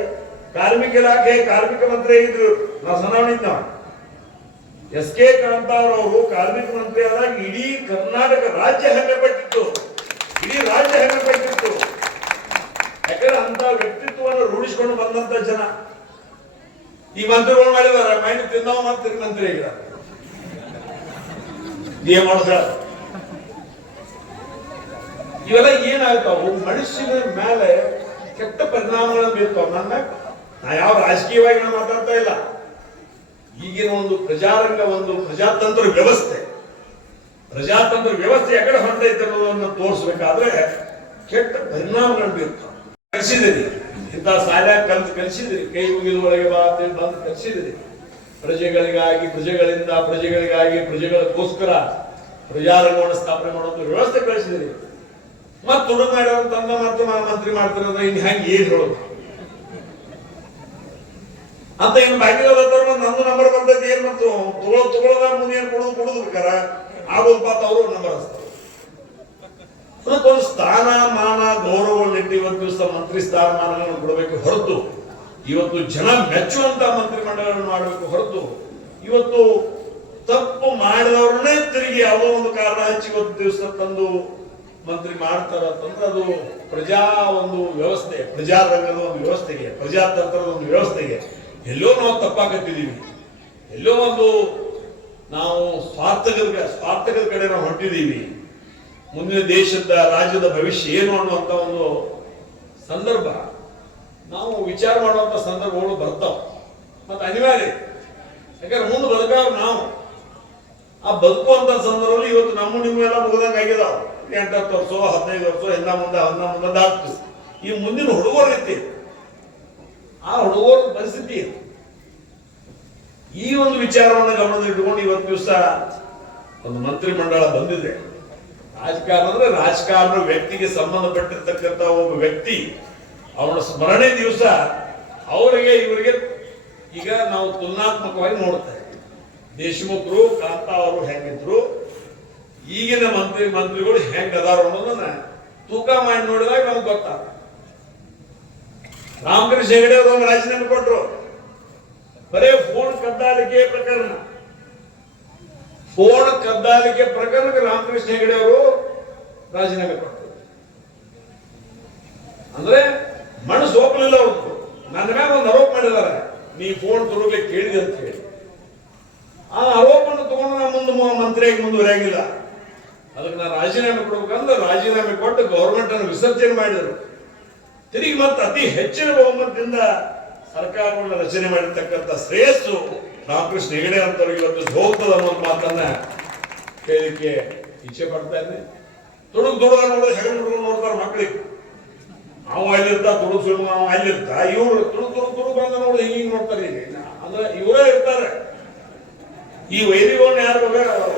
ಕಾರ್ಮಿಕ ಇಲಾಖೆ ಕಾರ್ಮಿಕ ಮಂತ್ರಿ ಇದ್ರು, ನಾವು ಸನಾವಣಿದ್ದ SK ಕಾಂತಾರವರು ಕಾರ್ಮಿಕ ಮಂತ್ರಿ ಆದಾಗ ಇಡೀ ಕರ್ನಾಟಕ ರಾಜ್ಯ ಹೆಮ್ಮೆ ಪಟ್ಟಿತ್ತು, ಇಡೀ ರಾಜ್ಯ ಹೆಮ್ಮೆ ಪಟ್ಟಿತ್ತು. ಯಾಕಂದ್ರೆ ಅಂತ ವ್ಯಕ್ತಿತ್ವವನ್ನು ರೂಢಿಸಿಕೊಂಡು ಬಂದಂತ ಜನ ಈ ಮಂತ್ರಿಗಳು ಮಾಡಿದಾರೆ. ಮೈಂಡ್ ತಿಂದವ ಮಂತ್ರಿ ಆಗಿದ್ದಾರೆ. ಏನ್ ಮಾಡಿದ ಇವೆಲ್ಲ ಏನಾಗ್ತಾವ, ಮನುಷ್ಯನ ಮೇಲೆ ಕೆಟ್ಟ ಪರಿಣಾಮಗಳನ್ನು ಬೀರ್ತಾವ. ನನ್ನ ನಾ ಯಾವ ರಾಜಕೀಯವಾಗಿ ನಾವು ಮಾತಾಡ್ತಾ ಇಲ್ಲ. ಈಗಿನ ಒಂದು ಪ್ರಜಾರಂಗ, ಒಂದು ಪ್ರಜಾತಂತ್ರ ವ್ಯವಸ್ಥೆ ಎಕಡೆ ಹೊರಟೈತೆ ಅನ್ನೋದನ್ನು ತೋರಿಸ್ಬೇಕಾದ್ರೆ ಕೆಟ್ಟ ಪರಿಣಾಮಗಳನ್ನು ಬೀರ್ತಾವ. ಕಲಿಸಿದಿರಿ, ಇಂಥ ಶಾಲ್ಯಾಗ ಕಲಿಸಿದಿರಿ, ಕೈ ಮುಗಿದ ಒಳಗೆ ಬಂದು ಕಲಿಸಿದಿರಿ. ಪ್ರಜೆಗಳಿಗಾಗಿ, ಪ್ರಜೆಗಳಿಂದ ಪ್ರಜೆಗಳಿಗಾಗಿ, ಪ್ರಜೆಗಳಿಗೋಸ್ಕರ ಪ್ರಜಾರಂಗವನ್ನು ಸ್ಥಾಪನೆ ಮಾಡುವಂತ ವ್ಯವಸ್ಥೆ ಕಳಿಸಿದಿರಿ. ಮತ್ ತುಡುಗ್ ಮಾಡುವಂತ ಮಂತ್ರಿ ಮಾಡ್ತಿರೋದ್ರೆ ಇನ್ ಹೆಂಗ್ ಏನ್ ಹೇಳೋದು ಅಂತ. ಇನ್ನು ಬಾಕಿ ನಂದು ನಂಬರ್ ಬರ್ತೈತಿ, ಏನ್ ಮತ್ತು ತಗೊಳ್ಳೋದ ಮುಂದೆ ಏನ್ ಕೊಡುದು ಬೇಕಾರ ಆಗೋದು ಪಾತ ಅವರು ನಂಬರ್ ಹಚ್ತಾರೆ. ಅದಕ್ಕೊಂದು ಸ್ಥಾನ ಮಾನ ಗೌರವಗಳಿಟ್ಟು ಇವತ್ತು ದಿವಸ ಮಂತ್ರಿ ಸ್ಥಾನಮಾನಗಳನ್ನು ಕೊಡಬೇಕು ಹೊರತು, ಇವತ್ತು ಜನ ಮೆಚ್ಚುವಂತ ಮಂತ್ರಿ ಮಂಡಲಗಳನ್ನು ಮಾಡಬೇಕು ಹೊರತು, ಇವತ್ತು ತಪ್ಪು ಮಾಡಿದವ್ರನ್ನೇ ತಿರುಗಿ ಯಾವುದೋ ಒಂದು ಕಾರಣ ಹಚ್ಚಿ ಇವತ್ತು ದಿವಸ ತಂದು ಮಂತ್ರಿ ಮಾಡ್ತಾರಂತಂದ್ರೆ ಅದು ಒಂದು ವ್ಯವಸ್ಥೆ, ಪ್ರಜಾರಂಗದ ಒಂದು ವ್ಯವಸ್ಥೆಗೆ, ಪ್ರಜಾತಂತ್ರದ ಒಂದು ವ್ಯವಸ್ಥೆಗೆ ಎಲ್ಲೋ ನಾವು ತಪ್ಪಾಕತ್ತಿದ್ದೀವಿ. ಎಲ್ಲೋ ಒಂದು ನಾವು ಸ್ವಾರ್ಥಕದ ಕಡೆ ನಾವು ಹೊಂಟಿದ್ದೀವಿ. ಮುಂದಿನ ದೇಶದ ರಾಜ್ಯದ ಭವಿಷ್ಯ ಏನು ಅನ್ನುವಂತ ಒಂದು ಸಂದರ್ಭ ನಾವು ವಿಚಾರ ಮಾಡುವಂತ ಸಂದರ್ಭಗಳು ಬರ್ತಾವ. ಮತ್ತೆ ಅನಿವಾರ್ಯ, ಯಾಕಂದ್ರೆ ಮುಂದೆ ಬದುಕವ್ರು ನಾವು. ಆ ಬದುಕುವಂತ ಸಂದರ್ಭದಲ್ಲಿ ಇವತ್ತು ನಮ್ಮ ನಿಮ್ಮೆಲ್ಲ ಮುಗಿದಂಗ ಆಗಿದಾವ. 8-10 ವರ್ಷ 15 ವರ್ಷ ಹಿಂದ ಮುಂದೆ ದಾಟ್ತು. ಈ ಮುಂದಿನ ಹುಡುಗರ ರೀತಿ, ಆ ಹುಡುಗರ ಪರಿಸ್ಥಿತಿ, ಈ ಒಂದು ವಿಚಾರವನ್ನು ಗಮನದಲ್ಲಿಟ್ಟುಕೊಂಡು ಇವತ್ತು ದಿವಸ ಒಂದು ಮಂತ್ರಿ ಮಂಡಳ ಬಂದಿದೆ. ರಾಜಕಾರಣ ಅಂದ್ರೆ ರಾಜಕಾರಣ ವ್ಯಕ್ತಿಗೆ ಸಂಬಂಧಪಟ್ಟಿರ್ತಕ್ಕಂಥ ಒಬ್ಬ ವ್ಯಕ್ತಿ, ಅವನ ಸ್ಮರಣೆ ದಿವಸ ಅವರಿಗೆ ಇವರಿಗೆ ಈಗ ನಾವು ತುಲನಾತ್ಮಕವಾಗಿ ನೋಡ್ತೇವೆ. ದೇಶಮುಖರು ಕಾಂತಾ ಅವರು ಹೆಂಗಿದ್ರು, ಈಗಿನ ಮಂತ್ರಿಗಳು ಹೆಂಗ್ ಅದಾರ ಅನ್ನೋದನ್ನ ತೂಕ ಮಾಡಿ ನೋಡಿದಾಗ ನಮ್ಗೆ ಗೊತ್ತಾಗ. ರಾಮಕೃಷ್ಣ ಹೆಗಡೆ ಅವರು ರಾಜೀನಾಮೆ ಕೊಟ್ಟರು, ಬರೇ ಫೋನ್ ಕದ್ದಾಲಿಕೆ ಪ್ರಕರಣಕ್ಕೆ ರಾಮಕೃಷ್ಣ ಹೆಗಡೆ ಅವರು ರಾಜೀನಾಮೆ ಕೊಟ್ಟರು. ಅಂದ್ರೆ ಮನಸ್ಸು ಒಪ್ಪಲಿಲ್ಲ ಅವ್ರದ್ದು. ನನ್ನ ಮ್ಯಾಗ ಒಂದು ಆರೋಪ ಮಾಡಿದ್ದಾರೆ, ನೀ ಫೋನ್ ತೊಡಗ್ಲಿಕ್ಕೆ ಕೇಳಿದೆ ಅಂತ ಹೇಳಿ. ಆ ಆರೋಪವನ್ನು ತಗೊಂಡು ನಾನು ಮಂತ್ರಿಯಾಗಿ ಮುಂದುವರಿಯಾಗಿಲ್ಲ. ಅದಕ್ಕೆ ನಾನು ರಾಜೀನಾಮೆ ಕೊಡ್ಬೇಕಂದ್ರೆ ರಾಜೀನಾಮೆ ಕೊಟ್ಟು ಗೌರ್ಮೆಂಟ್ ಅನ್ನು ವಿಸರ್ಜನೆ ಮಾಡಿದರು. ತಿರುಗಿ ಮತ್ತೆ ಅತಿ ಹೆಚ್ಚಿನ ಬಹುಮತದಿಂದ ಸರ್ಕಾರವನ್ನು ರಚನೆ ಮಾಡಿರ್ತಕ್ಕಂಥ ಶ್ರೇಯಸ್ಸು ರಾಮಕೃಷ್ಣ ಹೆಗಡೆ ಅಂತವ್ರಿಗೆ ಇವತ್ತು ಹೋಗ್ತದ ಅನ್ನೋ ಮಾತನ್ನ ಹೇಳಲಿಕ್ಕೆ ಇಚ್ಛೆ ಪಡ್ತಾ ಇದ್ದೆ. ತುಡುಗ್ ನೋಡೋದು ಹೆಗಡೆ ಹುಡುಗರು ನೋಡ್ತಾರೆ ಮಕ್ಕಳಿಗೆ. ಅವ ಅಲ್ಲಿರ್ತಾ ತುಡುಗ್ ಸುಳ್ಳು ಅವ ಅಲ್ಲಿರ್ತಾ, ಇವ್ರು ತುಡುಗ್ ಬಂದ ನೋಡಿ ಹಿಂಗೆ ನೋಡ್ತಾರೆ. ಈಗ ಅಂದ್ರೆ ಇವರೇ ಇರ್ತಾರೆ. ಈ ವೈರಿಗಳನ್ನ ಯಾರು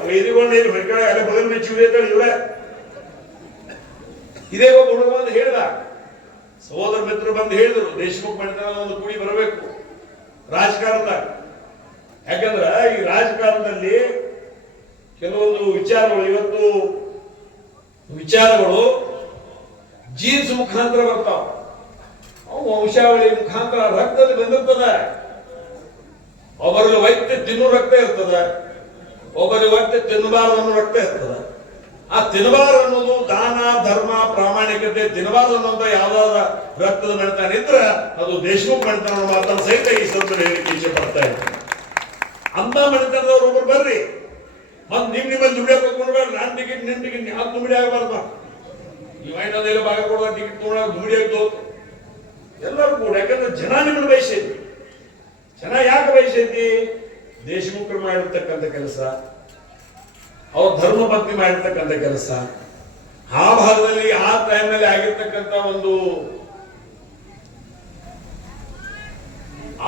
ವೈರಿಗಳನ್ನ ಏನು ಹೊರಗಡೆ ಅಲ್ಲೇ ಬದಲು ಮೆಚ್ಚುವುದೇ ಇವರೇ. ಇದೇ ಒಬ್ಬ ಹುಡುಗ ಬಂದು ಹೇಳ್ದ, ಸಹೋದರ ಮಿತ್ರರು ಬಂದು ಹೇಳಿದ್ರು, ದೇಶಮುಖ್ ಮನೆತನ ಒಂದು ಕೂಡಿ ಬರಬೇಕು ರಾಜಕಾರಣದಾಗ. ಯಾಕಂದ್ರ ಈ ರಾಜಕಾರಣದಲ್ಲಿ ಕೆಲವೊಂದು ವಿಚಾರಗಳು, ಇವತ್ತು ವಿಚಾರಗಳು ಜೀನ್ಸ್ ಮುಖಾಂತರ ಬರ್ತಾವ, ಅವು ವಂಶಾವಳಿ ಮುಖಾಂತರ ರಕ್ತದಲ್ಲಿ ಬಂದಿರ್ತದೆ. ಒಬ್ಬರಲ್ಲಿ ವೈದ್ಯ ತಿನ್ನೋ ರಕ್ತ ಇರ್ತದೆ, ಒಬ್ಬರಿಗೆ ವೈದ್ಯ ತಿನ್ನಬಾರದು ಅನ್ನೋ ರಕ್ತ ಇರ್ತದೆ. ಆ ತಿನ್ನಬಾರದು ಅನ್ನೋದು ದಾನ ಧರ್ಮ ಪ್ರಾಮಾಣಿಕತೆ, ತಿನ್ನಬಾರದು ಅನ್ನೋಂಥ ಯಾವ್ದಾದ ರಕ್ತದ ಮಣಿತಾನ ಇದ್ರೆ ಅದು ದೇಶಮುಖ್ ಮಣಿತಾನ ಅನ್ನೋ ಮಾತನ್ನು ಸಹಿತ ಈ ಸಂದರ್ಭ ಹೇಳಿಕೆ ಇಚ್ಛೆ ಪಡ್ತಾ ಇದ್ದಾರೆ. ಅಂತ ಮಣಿತನದವ್ರು ಒಬ್ಬರು ಬರ್ರಿ, ಮತ್ ನಿಮ್ಮಲ್ಲಿ ದುಡಿಯೋಕೆ ಹೋಗ್ಕೊಂಡ್ರೆ ನಾನ್ ಟಿಕೆಟ್ ನಿನ್ ಟಿಕೆಟ್ ಯಾಕೆ ದುಮಿಡಿ ಆಗಬಾರ್ದು. ಈ ಮೈನದೆಲ್ಲ ಭಾಗ ಕೊಡುವ ಟಿಕೆಟ್ ತಗೊಂಡಾಗ ದುಮಿಡಿ ಆಗ್ತೋ ಎಲ್ಲರೂ ಕೂಡ. ಯಾಕಂದ್ರೆ ಜನ ನಿಮ್ಮನ್ನು ಬಯಸೈತಿ. ಜನ ಯಾಕೆ ಬಯಸೈತಿ? ದೇಶಮುಖರು ಮಾಡಿರ್ತಕ್ಕಂಥ ಕೆಲಸ, ಅವ್ರ ಧರ್ಮ ಪತ್ನಿ ಮಾಡಿರ್ತಕ್ಕಂಥ ಕೆಲಸ, ಆ ಭಾಗದಲ್ಲಿ ಆ ಟೈಮ್ನಲ್ಲಿ ಆಗಿರ್ತಕ್ಕಂಥ ಒಂದು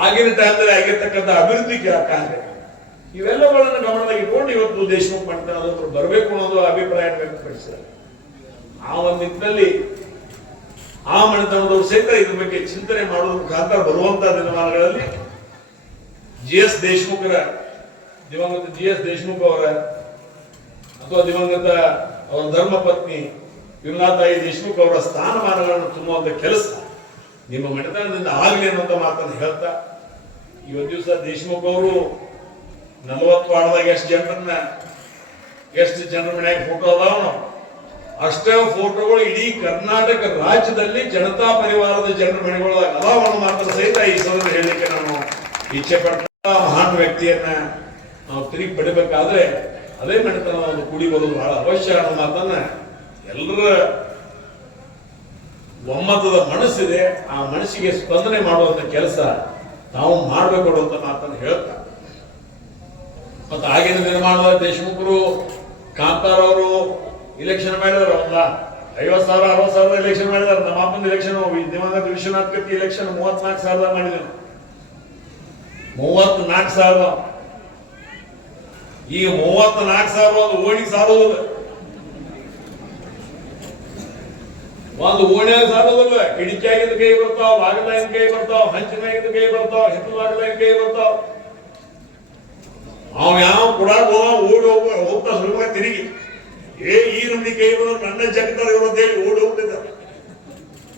ಆಗಿನ ಟೈಮ್ನಲ್ಲಿ ಆಗಿರ್ತಕ್ಕಂಥ ಅಭಿವೃದ್ಧಿ ಕಾರ್ಯ, ಇವೆಲ್ಲಗಳನ್ನು ಗಮನದಾಗ ಇಟ್ಕೊಂಡು ಇವತ್ತು ದೇಶಮುಖ್ ಮಾಡ್ತಾನೆ ಅದೊಬ್ಬರು ಬರಬೇಕು ಅನ್ನೋದು ಅಭಿಪ್ರಾಯ ವ್ಯಕ್ತಪಡಿಸಿದ್ದಾರೆ. ಆ ಒಂದು ನಿಟ್ಟಿನಲ್ಲಿ ಆ ಮನೆತನದವರು ಸಹಿತ ಇದ್ರ ಬಗ್ಗೆ ಚಿಂತನೆ ಮಾಡುವ ಮುಖಾಂತರ ಬರುವಂತಹ ದಿನಮಾನಗಳಲ್ಲಿ GS ದೇಶಮುಖರ, ದಿವಂಗತ GS ದೇಶಮುಖ್ ಅವರ ಅಥವಾ ದಿವಂಗತ ಅವರ ಧರ್ಮ ಪತ್ನಿ ವಿಮಲಾತಾಯಿ ದೇಶಮುಖ್ ಅವರ ಸ್ಥಾನಮಾನಗಳನ್ನು ತುಂಬುವಂತ ಕೆಲಸ ನಿಮ್ಮ ಮನೆತನದಿಂದ ಆಗಲಿ ಅನ್ನುವಂತ ಮಾತನ್ನು ಹೇಳ್ತಾ, ಇವತ್ತು ದಿವಸ ದೇಶಮುಖ್ ಅವರು 40 ವಾರದಾಗ ಎಷ್ಟು ಜನರ ಮನೆಯಾಗ ಫೋಟೋ ಅದಾವ, ಅಷ್ಟೇ ಫೋಟೋಗಳು ಇಡೀ ಕರ್ನಾಟಕ ರಾಜ್ಯದಲ್ಲಿ ಜನತಾ ಪರಿವಾರದ ಜನರ ಮನೆಗಳಾಗ ಅದಾವನ್ನು ಮಾತ್ರ ಸಹಿತ ಈ ಸಂದರ್ಭ ಹೇಳಲಿಕ್ಕೆ ನಾನು ಇಚ್ಛೆ ಪಡ್ತಾ, ಮಹಾನ್ ವ್ಯಕ್ತಿಯನ್ನ ನಾವು ತಿರುಗಿ ಪಡಿಬೇಕಾದ್ರೆ ಅದೇ ಮನೆತನ ಒಂದು ಕೂಡಿ ಬರೋದು ಬಹಳ ಅವಶ್ಯ ಅನ್ನೋ ಮಾತನ್ನ ಎಲ್ಲರ ಒಮ್ಮತದ ಮನಸ್ಸಿದೆ, ಆ ಮನಸ್ಸಿಗೆ ಸ್ಪಂದನೆ ಮಾಡುವಂತ ಕೆಲಸ ನಾವು ಮಾಡಬೇಕು ಅನ್ನುವಂತ ಮಾತನ್ನು ಹೇಳ್ತಾ, ಮತ್ತೆ ಆಗಿನ ನಿರ್ಮಾಣದ ದೇಶಮುಖರು ಕಾಂತಾರ ಅವರು ಇಲೆಕ್ಷನ್ ಮಾಡಿದಾರ, ಒಂದ 50,000 60,000 ಇಲೆಕ್ಷನ್ ಮಾಡಿದಾರ. ನಮ್ಮ ಅಪ್ಪನ ಇಲೆಕ್ಷನ್ ದಿವಂಗತ ವಿಶ್ವನಾಥ್ ಕತ್ತಿ ಇಲೆಕ್ಷನ್ 34,000 ಮಾಡಿದ್ರು. 34,000. ಈಗ 34,000 ಒಂದು ಓಣಿ ಸಾರೋದಿಲ್ಲ, ಒಂದು ಓಣಿಯಾಗ ಸಾರೋದಿಲ್ಲ. ಕಿಡಿಕಿಯಾಗಿದ್ದ ಕೈ ಬರ್ತಾವ, ಬಾಗಿಲಾಗಿನ ಕೈ ಬರ್ತಾವ, ಹಂಚಿನಾಗಿದ್ದ ಕೈ ಬರ್ತಾವ, ಹಿತ್ತಲ ಬಾಗಿಲಾಗಿನ ಕೈ ಬರ್ತಾವ. ಅವ್ ಯಾವ ಕೊಡಾಕ ಓಡಿ ಹೋಗ್ತಾ ಸುಲಭ ತಿರುಗಿ ಈ ನಮ್ನಿ ಕೈ ಬರೋದು ನನ್ನ ಜಗತ್ತಾರ ಇವರು ಅಂತ ಹೇಳಿ ಓಡಿ ಹೋಗ್ತಿದ್ದಾರೆ.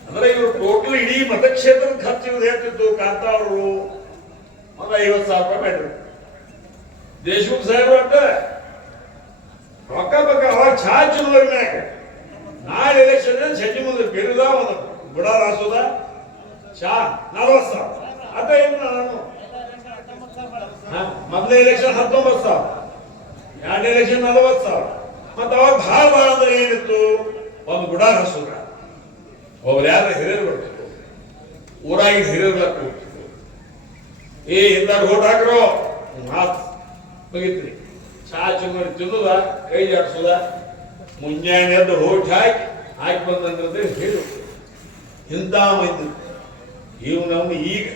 ಅಂದ್ರೆ ಇವರು ಟೋಟಲ್ ಇಡೀ ಮತಕ್ಷೇತ್ರದ ಖರ್ಚು ಇವ್ರು ಹೇಳ್ತಿತ್ತು. ಕಾಂತಾ ಅವರು ಒಂದು 50,000 ರೂಪಾಯಿ ಮಾಡಿದ್ರು. ದೇಶಮುಖ್ ಸಾಹೇಬ್ರು ಅಂತ ರೊಕ್ಕ ಬಕ್ಕ ಅವಾಗ ಚಾ ಚುರುವರಿ ಮ್ಯಾಗ ನಾಳೆ ಎಲೆಕ್ಷನ್ ಸಂಜೆ ಮುಂದೆ ಬಿರುದ ಒಂದು ಗುಡ ರಾಸೋದ ಚಾ 40,000 ಅದ ಏನು ನಾನು ಮೊದಲನೇ ಎಲೆಕ್ಷನ್ 19,000, ಎರಡನೇ ಎಲೆಕ್ಷನ್ 40,000. ಮತ್ತೆ ಅವಾಗ ಭಾಳ ಅಂದ್ರೆ ಏನಿತ್ತು, ಒಂದು ಗುಡ ಹಸುರ ಒಬ್ರು ಯಾರ ಹಿರಿಯರು ಬರ್ತಿತ್ತು, ಊರಾಗಿನ ಹಿರಿಯರ್ಲಕ್ಕ ಇಂದಾರು ಓಟ್ ಹಾಕ್ರೋ ಮಾತು ಮುಗಿತ್ರಿ. ಚಾ ಚುಮ್ಮರಿ ತಿನ್ನುದ, ಕೈ ಜಾಡ್ಸೋದ, ಮುಂಜಾನೆ ಎದ್ದು ಓಟ್ ಹಾಕಿ ಬಂದಂತ ಹೇಳು. ಇಂಥ ಮಂದಿ ಇವ್ ನಮ್ಗೆ ಈಗ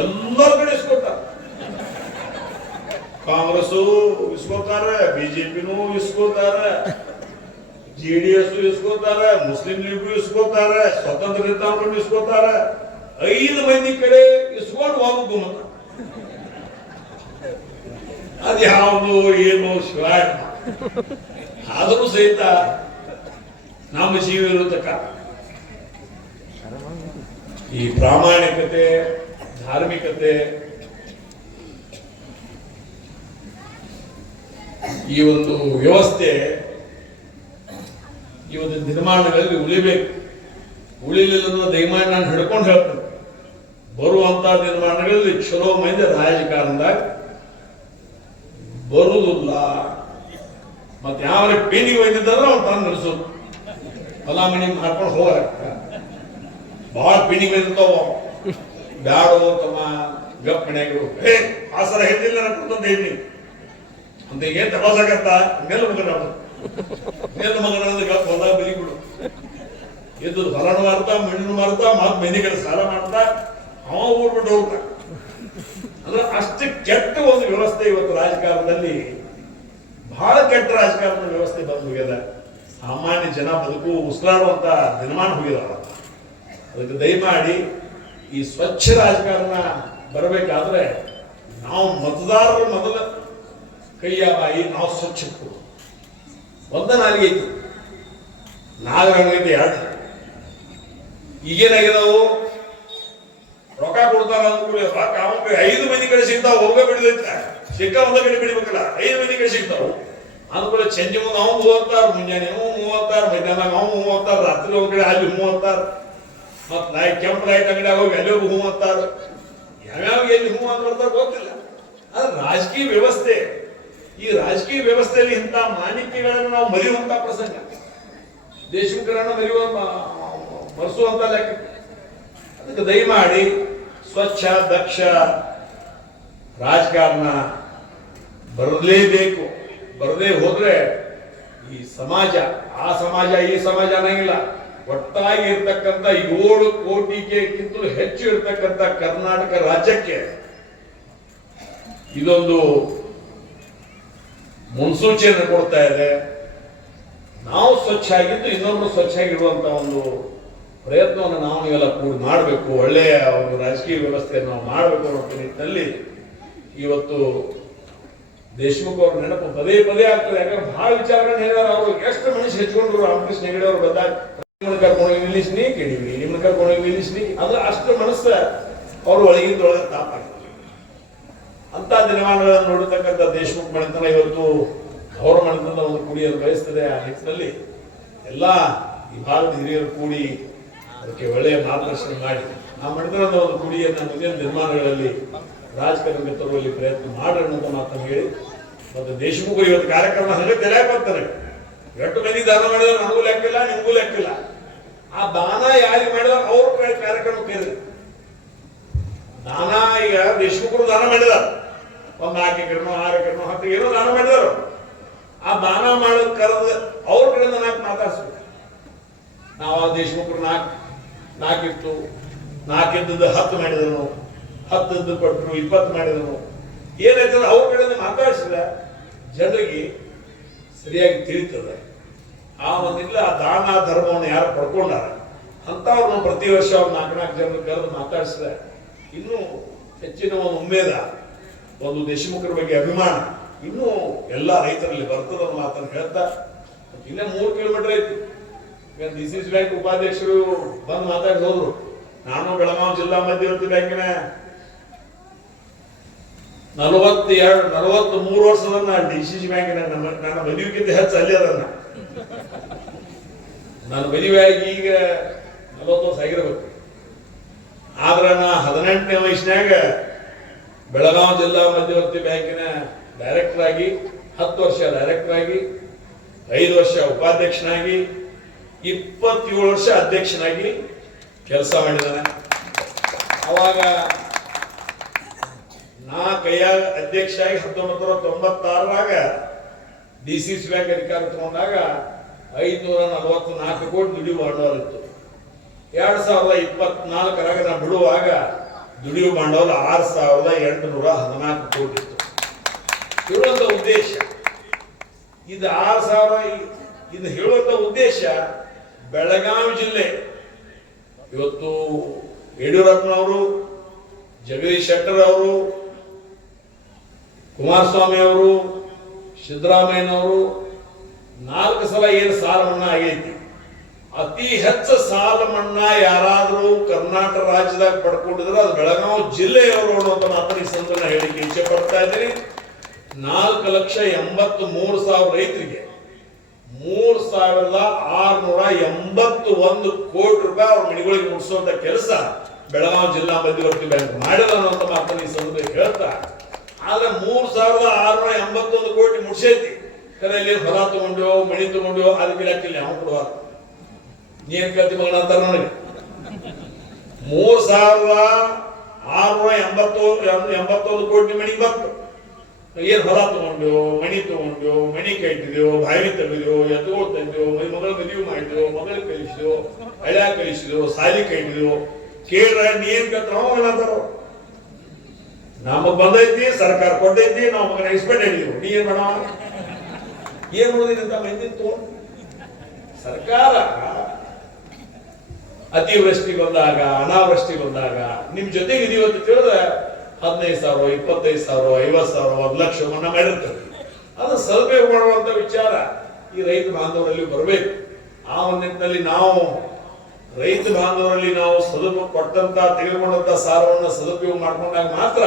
ಎಲ್ಲರ ಕಡೆ ಇಸ್ಕೊತಾರ. ಕಾಂಗ್ರೆಸ್ ಇಸ್ಕೋತಾರ, ಬಿಜೆಪಿನೂ ಇಸ್ಕೋತಾರ, JDS ಇಸ್ಕೋತಾರ, ಮುಸ್ಲಿಂ ಲೀಗ್ ಇಸ್ಕೋತಾರ, ಸ್ವತಂತ್ರ ನಿಂತಾಂಡ್ರು ಇಸ್ಕೋತಾರ. 5 ಮಂದಿ ಕಡೆ ಇಸ್ಕೊಂಡು ಹೋಗುದು ಮತ. ಅದ್ ಯಾವುದು ಏನು ಶಿವಾಯ. ಆದರೂ ಸಹಿತ ನಮ್ಮ ಜೀವ ಇರತಕ್ಕ ಈ ಪ್ರಾಮಾಣಿಕತೆ, ಧಾರ್ಮಿಕತೆ, ಈ ಒಂದು ವ್ಯವಸ್ಥೆ ಈ ಒಂದು ನಿರ್ಮಾಣಗಳಲ್ಲಿ ಉಳಿಬೇಕು. ಉಳಿಲಿಲ್ಲ ದಯಮಾಡಿ ನಾನು ಹಿಡ್ಕೊಂಡು ಹೇಳ್ತೇನೆ, ಬರುವಂತ ದಿನಮಾನಗಳಲ್ಲಿ ಚಲೋ ಮಂದಿ ರಾಜಕಾರಣದಾಗ ಬರುವುದಿಲ್ಲ. ಮತ್ತೆ ಯಾವ ಪೇನಿಗೆ ಒಯ್ದಿದ್ದಾರೋ ಅವ್ನು ತಂದು ನಡೆಸೋದು, ಫಲಾಮಣಿ ಮಾಡ್ಕೊಂಡು ಹೋಗ ಬಹಳ ಪೇನಿಗೆ ಒಯ್ದಿರ್ತಾವ. ಬ್ಯಾಡೋ ತಮ್ಮ ಗಪ್ ಮನೆಯಾಗಿರು, ಆ ಸರ ಹೇಳಿಲ್ಲ ನಾನು ಹೇಳಿ ಅಂತ ಈಗ ತಪಾಸಾಗತ್ತ ಮೇಲ್ ಮಗನ ಗಪ್ ಹೊಲ ಬಲಿಬಿಡು ಎದ್ದು ಹೊಲನು ಮಾರ್ತಾ ಮಣ್ಣು ಮಾರ್ತಾ ಮತ್ ಮನೆಗಳ ಸಾಲ ಮಾಡ್ತಾ ಅವ ಊರ್ಬಿಟ್ಟು ಹೋಗ್ತಾ. ಅಂದ್ರೆ ಅಷ್ಟು ಕೆಟ್ಟ ಒಂದು ವ್ಯವಸ್ಥೆ ಇವತ್ತು ರಾಜಕಾರಣದಲ್ಲಿ, ಬಹಳ ಕೆಟ್ಟ ರಾಜಕಾರಣದ ವ್ಯವಸ್ಥೆ ಬಂದು ಹೋಗ್ಯದ. ಸಾಮಾನ್ಯ ಜನ ಬದುಕು ಉಸಿರಾಡುವಂತ ದಿನಮಾನ ಹೋಗಿದಾರ. ಅದಕ್ಕೆ ದಯಮಾಡಿ ಈ ಸ್ವಚ್ಛ ರಾಜಕಾರಣ ಬರಬೇಕಾದ್ರೆ ನಾವು ಮತದಾರರು ಮೊದಲ ಕೈಯ ಬಾಯಿ ನಾವು ಸ್ವಚ್ಛ ಇಟ್ಕೊಡು. ಒಂದ ನಾಲಿಗೆ ಐತಿ, ನಾಗರಾಗೈತಿ ಎರಡು. ಈಗೇನಾಗಿದಾವು ರೊಕ್ಕ ಕೊಡ್ತಾರ ಅಂದ್ಕೂಡಿ ರೊಕ್ಕ ಅವನಿಗೆ 5 ಮಂದಿ ಕಡೆ ಸಿಗ್ತಾವ, ಹೋಗ ಬಿಡದೈತ ಸಿಕ್ಕ ಒಂದ ಕಡೆ ಬಿಡ್ಬೇಕಲ್ಲ, 5 ಮಂದಿ ಕಡೆ ಸಿಗ್ತಾವ ಅಂದ್ಕೂಡ ಸಂಜೆ ಮುಂದೆ ಅವ್ನು 30 ಮುಂಜಾನೆ 30 ಮಧ್ಯಾಹ್ನ ಅವ್ನು 30 ರಾತ್ರಿ ಒಂದ್ ಕಡೆ ಅಲ್ಲಿ 30 ಮತ್ ಕೆಂಪು ಲೈಟ್ ಅಂಗಡಿ ಹೋಗಿ ಅಲ್ಲಿ ಹೋಗಿ 30 ಯಾವ್ಯಾವ ಎಲ್ಲಿ ಅಂತ ಬರ್ತಾರ ಗೊತ್ತಿಲ್ಲ. ಆದ್ರೆ ರಾಜಕೀಯ ವ್ಯವಸ್ಥೆ, ಈ ರಾಜಕೀಯ ವ್ಯವಸ್ಥೆಯಲ್ಲಿ ಇಂಥ ಮಾನ್ಯತೆಗಳನ್ನು ನಾವು ಮರೆಯುವಂತ ಪ್ರಸಂಗ, ದೇಶಮುಖರನ್ನು ಮರೆಸುವಂತ ಲೆಕ್ಕ. ಅದಕ್ಕೆ ದಯಮಾಡಿ ಸ್ವಚ್ಛ ದಕ್ಷ ರಾಜಕಾರಣ ಬರಲೇಬೇಕು. ಬರದೇ ಹೋದ್ರೆ ಈ ಸಮಾಜ ಆ ಸಮಾಜ ಈ ಸಮಾಜ ಅನ್ನಂಗಿಲ್ಲ, ಒಟ್ಟಾಗಿ ಇರ್ತಕ್ಕಂಥ 7 ಕೋಟಿಗಿಂತಲೂ ಹೆಚ್ಚು ಇರ್ತಕ್ಕಂಥ ಕರ್ನಾಟಕ ರಾಜ್ಯಕ್ಕೆ ಇದೊಂದು ಮುನ್ಸೂಚನೆ ಕೊಡ್ತಾ ಇದೆ. ನಾವು ಸ್ವಚ್ಛ ಆಗಿದ್ದು ಇನ್ನೊಬ್ರು ಸ್ವಚ್ಛ ಆಗಿರುವಂತ ಒಂದು ಪ್ರಯತ್ನವನ್ನು ನಾವು ನೀವೆಲ್ಲ ಕೂಡಿ ಮಾಡಬೇಕು. ಒಳ್ಳೆಯ ಒಂದು ರಾಜಕೀಯ ವ್ಯವಸ್ಥೆಯನ್ನು ನಾವು ಮಾಡಬೇಕು ಅನ್ನೋ ನಿಟ್ಟಿನಲ್ಲಿ ಇವತ್ತು ದೇಶಮುಖ್ ಅವ್ರ ನೆನಪು ಪದೇ ಪದೇ ಆಗ್ತದೆ. ಯಾಕಂದ್ರೆ ಬಹಳ ವಿಚಾರಗಳನ್ನ ಹೇಳಿದಾರೆ. ಅವರು ಎಷ್ಟು ಮನುಷ್ಯ ಹೆಚ್ಕೊಂಡ್ರು ರಾಮಕೃಷ್ಣ ಹೆಗಡೆ ಅವರು ಬಂದಾಗ ನಿಮ್ಮನ್ನ ಕರ್ಕೊಂಡೋಗಿ ನಿಲ್ಲಿಸ್ನಿ ಕೇಳಿವಿ, ನಿಮ್ಮನ್ನ ಕರ್ಕೊಂಡೋಗಿ ನಿಲ್ಲಿಸ್ನಿ, ಅದು ಅಷ್ಟು ಮನಸ್ಸ ಅವರು ಒಳಗಿಂದೊಳಗೆ ತಾಪಾಗ್ತದೆ. ಅಂತ ದಿನಮಾನಗಳನ್ನು ನೋಡಿರ್ತಕ್ಕಂಥ ದೇಶಮುಖ್ ಮನೆತನ ಇವತ್ತು ಅವರ ಮನೆತನದ ಒಂದು ಕುಡಿಯನ್ನು ಬಯಸ್ತದೆ. ಆ ನಿಟ್ಟಿನಲ್ಲಿ ಎಲ್ಲ ಈ ಭಾರತ ಹಿರಿಯರು ಕೂಡಿ ಅದಕ್ಕೆ ಒಳ್ಳೆಯ ಮಾರ್ಗದರ್ಶನ ಮಾಡಿ ಆ ಮನೆತನದ ಒಂದು ಕುಡಿಯನ್ನು ಮುಂದಿನ ನಿರ್ಮಾಣಗಳಲ್ಲಿ ರಾಜಕಾರಣಕ್ಕೆ ತರುವಲ್ಲಿ ಪ್ರಯತ್ನ ಮಾಡ್ರಿ ಅನ್ನೋದು ಮಾತನ್ನು ಹೇಳಿ, ಮತ್ತೆ ದೇಶಮುಖ ಇವತ್ತು ಕಾರ್ಯಕ್ರಮ ಹಂಗೆ ತೆರೆಯಾಕ ಬರ್ತಾರೆ. ಎಷ್ಟು ಮಂದಿ ದಾನ ಮಾಡಿದ್ರೆ ನನಗೂ ಲೆಕ್ಕಿಲ್ಲ, ನಿಮಗೂ ಲೆಕ್ಕಿಲ್ಲ. ಆ ದಾನ ಯಾರಿಗೆ ಮಾಡಿದ ಅವ್ರ ಕಾರ್ಯಕ್ರಮ ಕೇಳಿದ್ರು. ದಾನ ಈಗ ದೇಶಮುಖರು ದಾನ ಮಾಡಿದಾರ, ಒಂದು 4 ಎಕರೆನೋ 6 ಎಕರೆನೋ 10 ಏನೋ ದಾನ ಮಾಡಿದಾರು. ಆ ದಾನ ಮಾಡೋದ್ ಕರೆದ ಅವ್ರ ಕಡೆಯಿಂದ 4 ಮಾತಾಡ್ಸ್ಬೇಕು. ನಾವು ಆ ದೇಶಮುಖರು 4 ಇತ್ತು, 4 ಇದ್ದದ್ದು 10 ಮಾಡಿದನು, 10 ಇದ್ದು ಕೊಟ್ಟರು, 20 ಮಾಡಿದನು. ಏನಾಯ್ತದ ಅವ್ರ ಕಡೆಯಿಂದ ಮಾತಾಡಿಸಿದ ಜನರಿಗೆ ಸರಿಯಾಗಿ ತಿಳಿತದೆ. ಆ ಒಂದಿಲ್ಲ ಆ ದಾನ ಧರ್ಮವನ್ನು ಯಾರು ಪಡ್ಕೊಂಡಾರ ಅಂತವ್ರನ್ನ ಪ್ರತಿ ವರ್ಷ ಅವ್ರು 4 ಜನರು ಕರೆದು ಮಾತಾಡಿಸಿದ ಇನ್ನೂ ಹೆಚ್ಚಿನ ಒಂದು ಉಮೇದ, ಒಂದು ದೇಶಮುಖರ ಬಗ್ಗೆ ಅಭಿಮಾನ ಇನ್ನೂ ಎಲ್ಲ ರೈತರಲ್ಲಿ ಬರ್ತದ ಮಾತನ್ನು ಹೇಳ್ತಾ, ಇನ್ನೇ 3 ಕಿಲೋಮೀಟರ್ ಐತಿ. DCC ಬ್ಯಾಂಕ್ ಉಪಾಧ್ಯಕ್ಷರು ಬಂದು ಮಾತಾಡಿ ಹೋದ್ರು. ನಾನು ಬೆಳಗಾವಿ ಜಿಲ್ಲಾ ಮಧ್ಯವರ್ತಿ ಬ್ಯಾಂಕಿನ 43 ವರ್ಷದ DCC ಬ್ಯಾಂಕಿನ ನನ್ನ ಮದುವೆಗಿಂತ ಹೆಚ್ಚು ಅಲ್ಲಿ ಅದನ್ನ ನಾನು ಮದುವೆಯಾಗಿ ಈಗ 40 ವರ್ಷ ಆಗಿರ್ಬೇಕು. ಆದ್ರೆ ನಾ 18ನೇ ವಯಸ್ಸಿನಾಗ ಬೆಳಗಾವಿ ಜಿಲ್ಲಾ ಮಧ್ಯವರ್ತಿ ಬ್ಯಾಂಕಿನ ಡೈರೆಕ್ಟರ್ ಆಗಿ 10 ವರ್ಷ ಡೈರೆಕ್ಟರ್ ಆಗಿ 5 ವರ್ಷ ಉಪಾಧ್ಯಕ್ಷನಾಗಿ 27 ವರ್ಷ ಅಧ್ಯಕ್ಷನಾಗಿ ಕೆಲಸ ಮಾಡಿದ್ದಾನೆ. ಅವಾಗ ನಾ ಕೈಯಾಗ ಅಧ್ಯಕ್ಷ ಆಗಿ 1996ರಾಗ DCC ಬ್ಯಾಂಕ್ ಅಧಿಕಾರ ತಗೊಂಡಾಗ 544 ಕೋಟಿ ದುಡಿಯುವ ಬಂಡವಾಳ ಇತ್ತು. 2024ರಾಗ ನಾ ಬಿಡುವಾಗ ದುಡಿಯುವ ಬಂಡವಾಳ 6814 ಕೋಟಿ ಇತ್ತು. ಹೇಳುವಂತ ಉದ್ದೇಶ ಇದು 6000. ಇದು ಹೇಳುವಂತ ಉದ್ದೇಶ ಬೆಳಗಾವಿ ಜಿಲ್ಲೆ ಇವತ್ತು ಯಡಿಯೂರಪ್ಪನವರು, ಜಗದೀಶ್ ಶೆಟ್ಟರ್ ಅವರು, ಕುಮಾರಸ್ವಾಮಿ ಅವರು, ಸಿದ್ದರಾಮಯ್ಯನವರು 4 ಸಲ ಏನು ಸಾಲ ಮನ್ನಾ ಆಗೈತಿ, ಅತಿ ಹೆಚ್ಚು ಸಾಲ ಮನ್ನಾ ಯಾರಾದರೂ ಕರ್ನಾಟಕ ರಾಜ್ಯದಾಗ ಪಡ್ಕೊಂಡಿದ್ರೆ ಅದು ಬೆಳಗಾವಿ ಜಿಲ್ಲೆಯವರು ಅನ್ನುವಂತ ಮಾತನ್ನ ಈ ಸಂದರ್ಭ ಹೇಳಿಕೆ ಇಚ್ಛೆ ಪಡ್ತಾ ಇದ್ದೀನಿ. 4,83,000 ರೈತರಿಗೆ 3,681 ಕೋಟಿ ರೂಪಾಯಿ ಅವ್ರ ಮನೆಗಳಿಗೆ ಮುಗಿಸುವಂತ ಕೆಲಸ ಬೆಳಗಾವಿ ಜಿಲ್ಲಾ ಮಧ್ಯವರ್ತಿ ಬ್ಯಾಂಕ್ ಮಾಡಿದ ಅನ್ನುವಂತ ಮಾತನ್ನು ಈ ಸಂದರ್ಭದಲ್ಲಿ ಹೇಳ್ತಾ, ಆದ್ರೆ 3,681 ಕೋಟಿ ಮುಗಿಸೈತಿ. ಕರೆಯಲ್ಲಿ ಹೊಲ ತಗೊಂಡು ಮಣಿ ತಗೊಂಡು ಅದಕ್ಕೆ ಲೆಕ್ಕಿಲ್ಲ ನಾವು ಕೊಡುವಾಗ ಏನ್ ಕಲ್ತಿ ಮಗನ ಅಂತಾರ ನನಗೆ. 3,681 ಕೋಟಿ ಮಣಿಗೆ ಬಂತು. ಏನ್ ಹೊಲ ತಗೊಂಡು ಮಣಿ ಕಟ್ಟಿದೆವು, ಬಾವಿ ತೆಗೆದೆವು, ಎತ್ತುಗಳು ತಂದೆವು, ಮಗಳ ಮದುವೆ ಮಾಡಿದೆವು, ಮಗಳಿಗೆ ಕಲಿಸಿದೆವು, ಹಳ್ಯಾಗ ಕಲಿಸಿದೆವು, ಸಾಲಿ ಕಟ್ಟಿದೆವು. ಕೇಳ್ರ ನೀನ್ ಕತ್ತಾರ ನಮಗ್ ಬಂದೈತಿ, ಸರ್ಕಾರ ಕೊಟ್ಟೈತಿ, ನಾವು ಮಗನ ಎಕ್ಸ್ಪೆಕ್ಟ್ ಹೇಳಿದೆವು. ನೀ ಏನ್ ಮಾಡವ ಏನ್ ನೋಡಿದಂತ ಮಂದಿತ್ತು. ಸರ್ಕಾರ ಅತಿವೃಷ್ಟಿ ಬಂದಾಗ, ಅನಾವೃಷ್ಟಿ ಬಂದಾಗ ನಿಮ್ ಜೊತೆಗೆ ಇದೀವಿ ಅಂತ ತಿಳಿದ್ರೆ 15,000, 25,000, 50,000, 1,00,000 ಮನ್ನಾ ಮಾಡಿರ್ತದೆ. ಅದು ಸದುಪಯೋಗ ಮಾಡುವಂತ ವಿಚಾರ ಈ ರೈತ ಬಾಂಧವರಲ್ಲಿ ಬರಬೇಕು. ಆ ಒಂದು ನಿಟ್ಟಿನಲ್ಲಿ ನಾವು ರೈತ ಬಾಂಧವರಲ್ಲಿ ನಾವು ಕೊಟ್ಟಂತ ತೆಗೆದುಕೊಂಡಂತ ಸಾಲವನ್ನ ಸದುಪಯೋಗ ಮಾಡ್ಕೊಂಡಾಗ ಮಾತ್ರ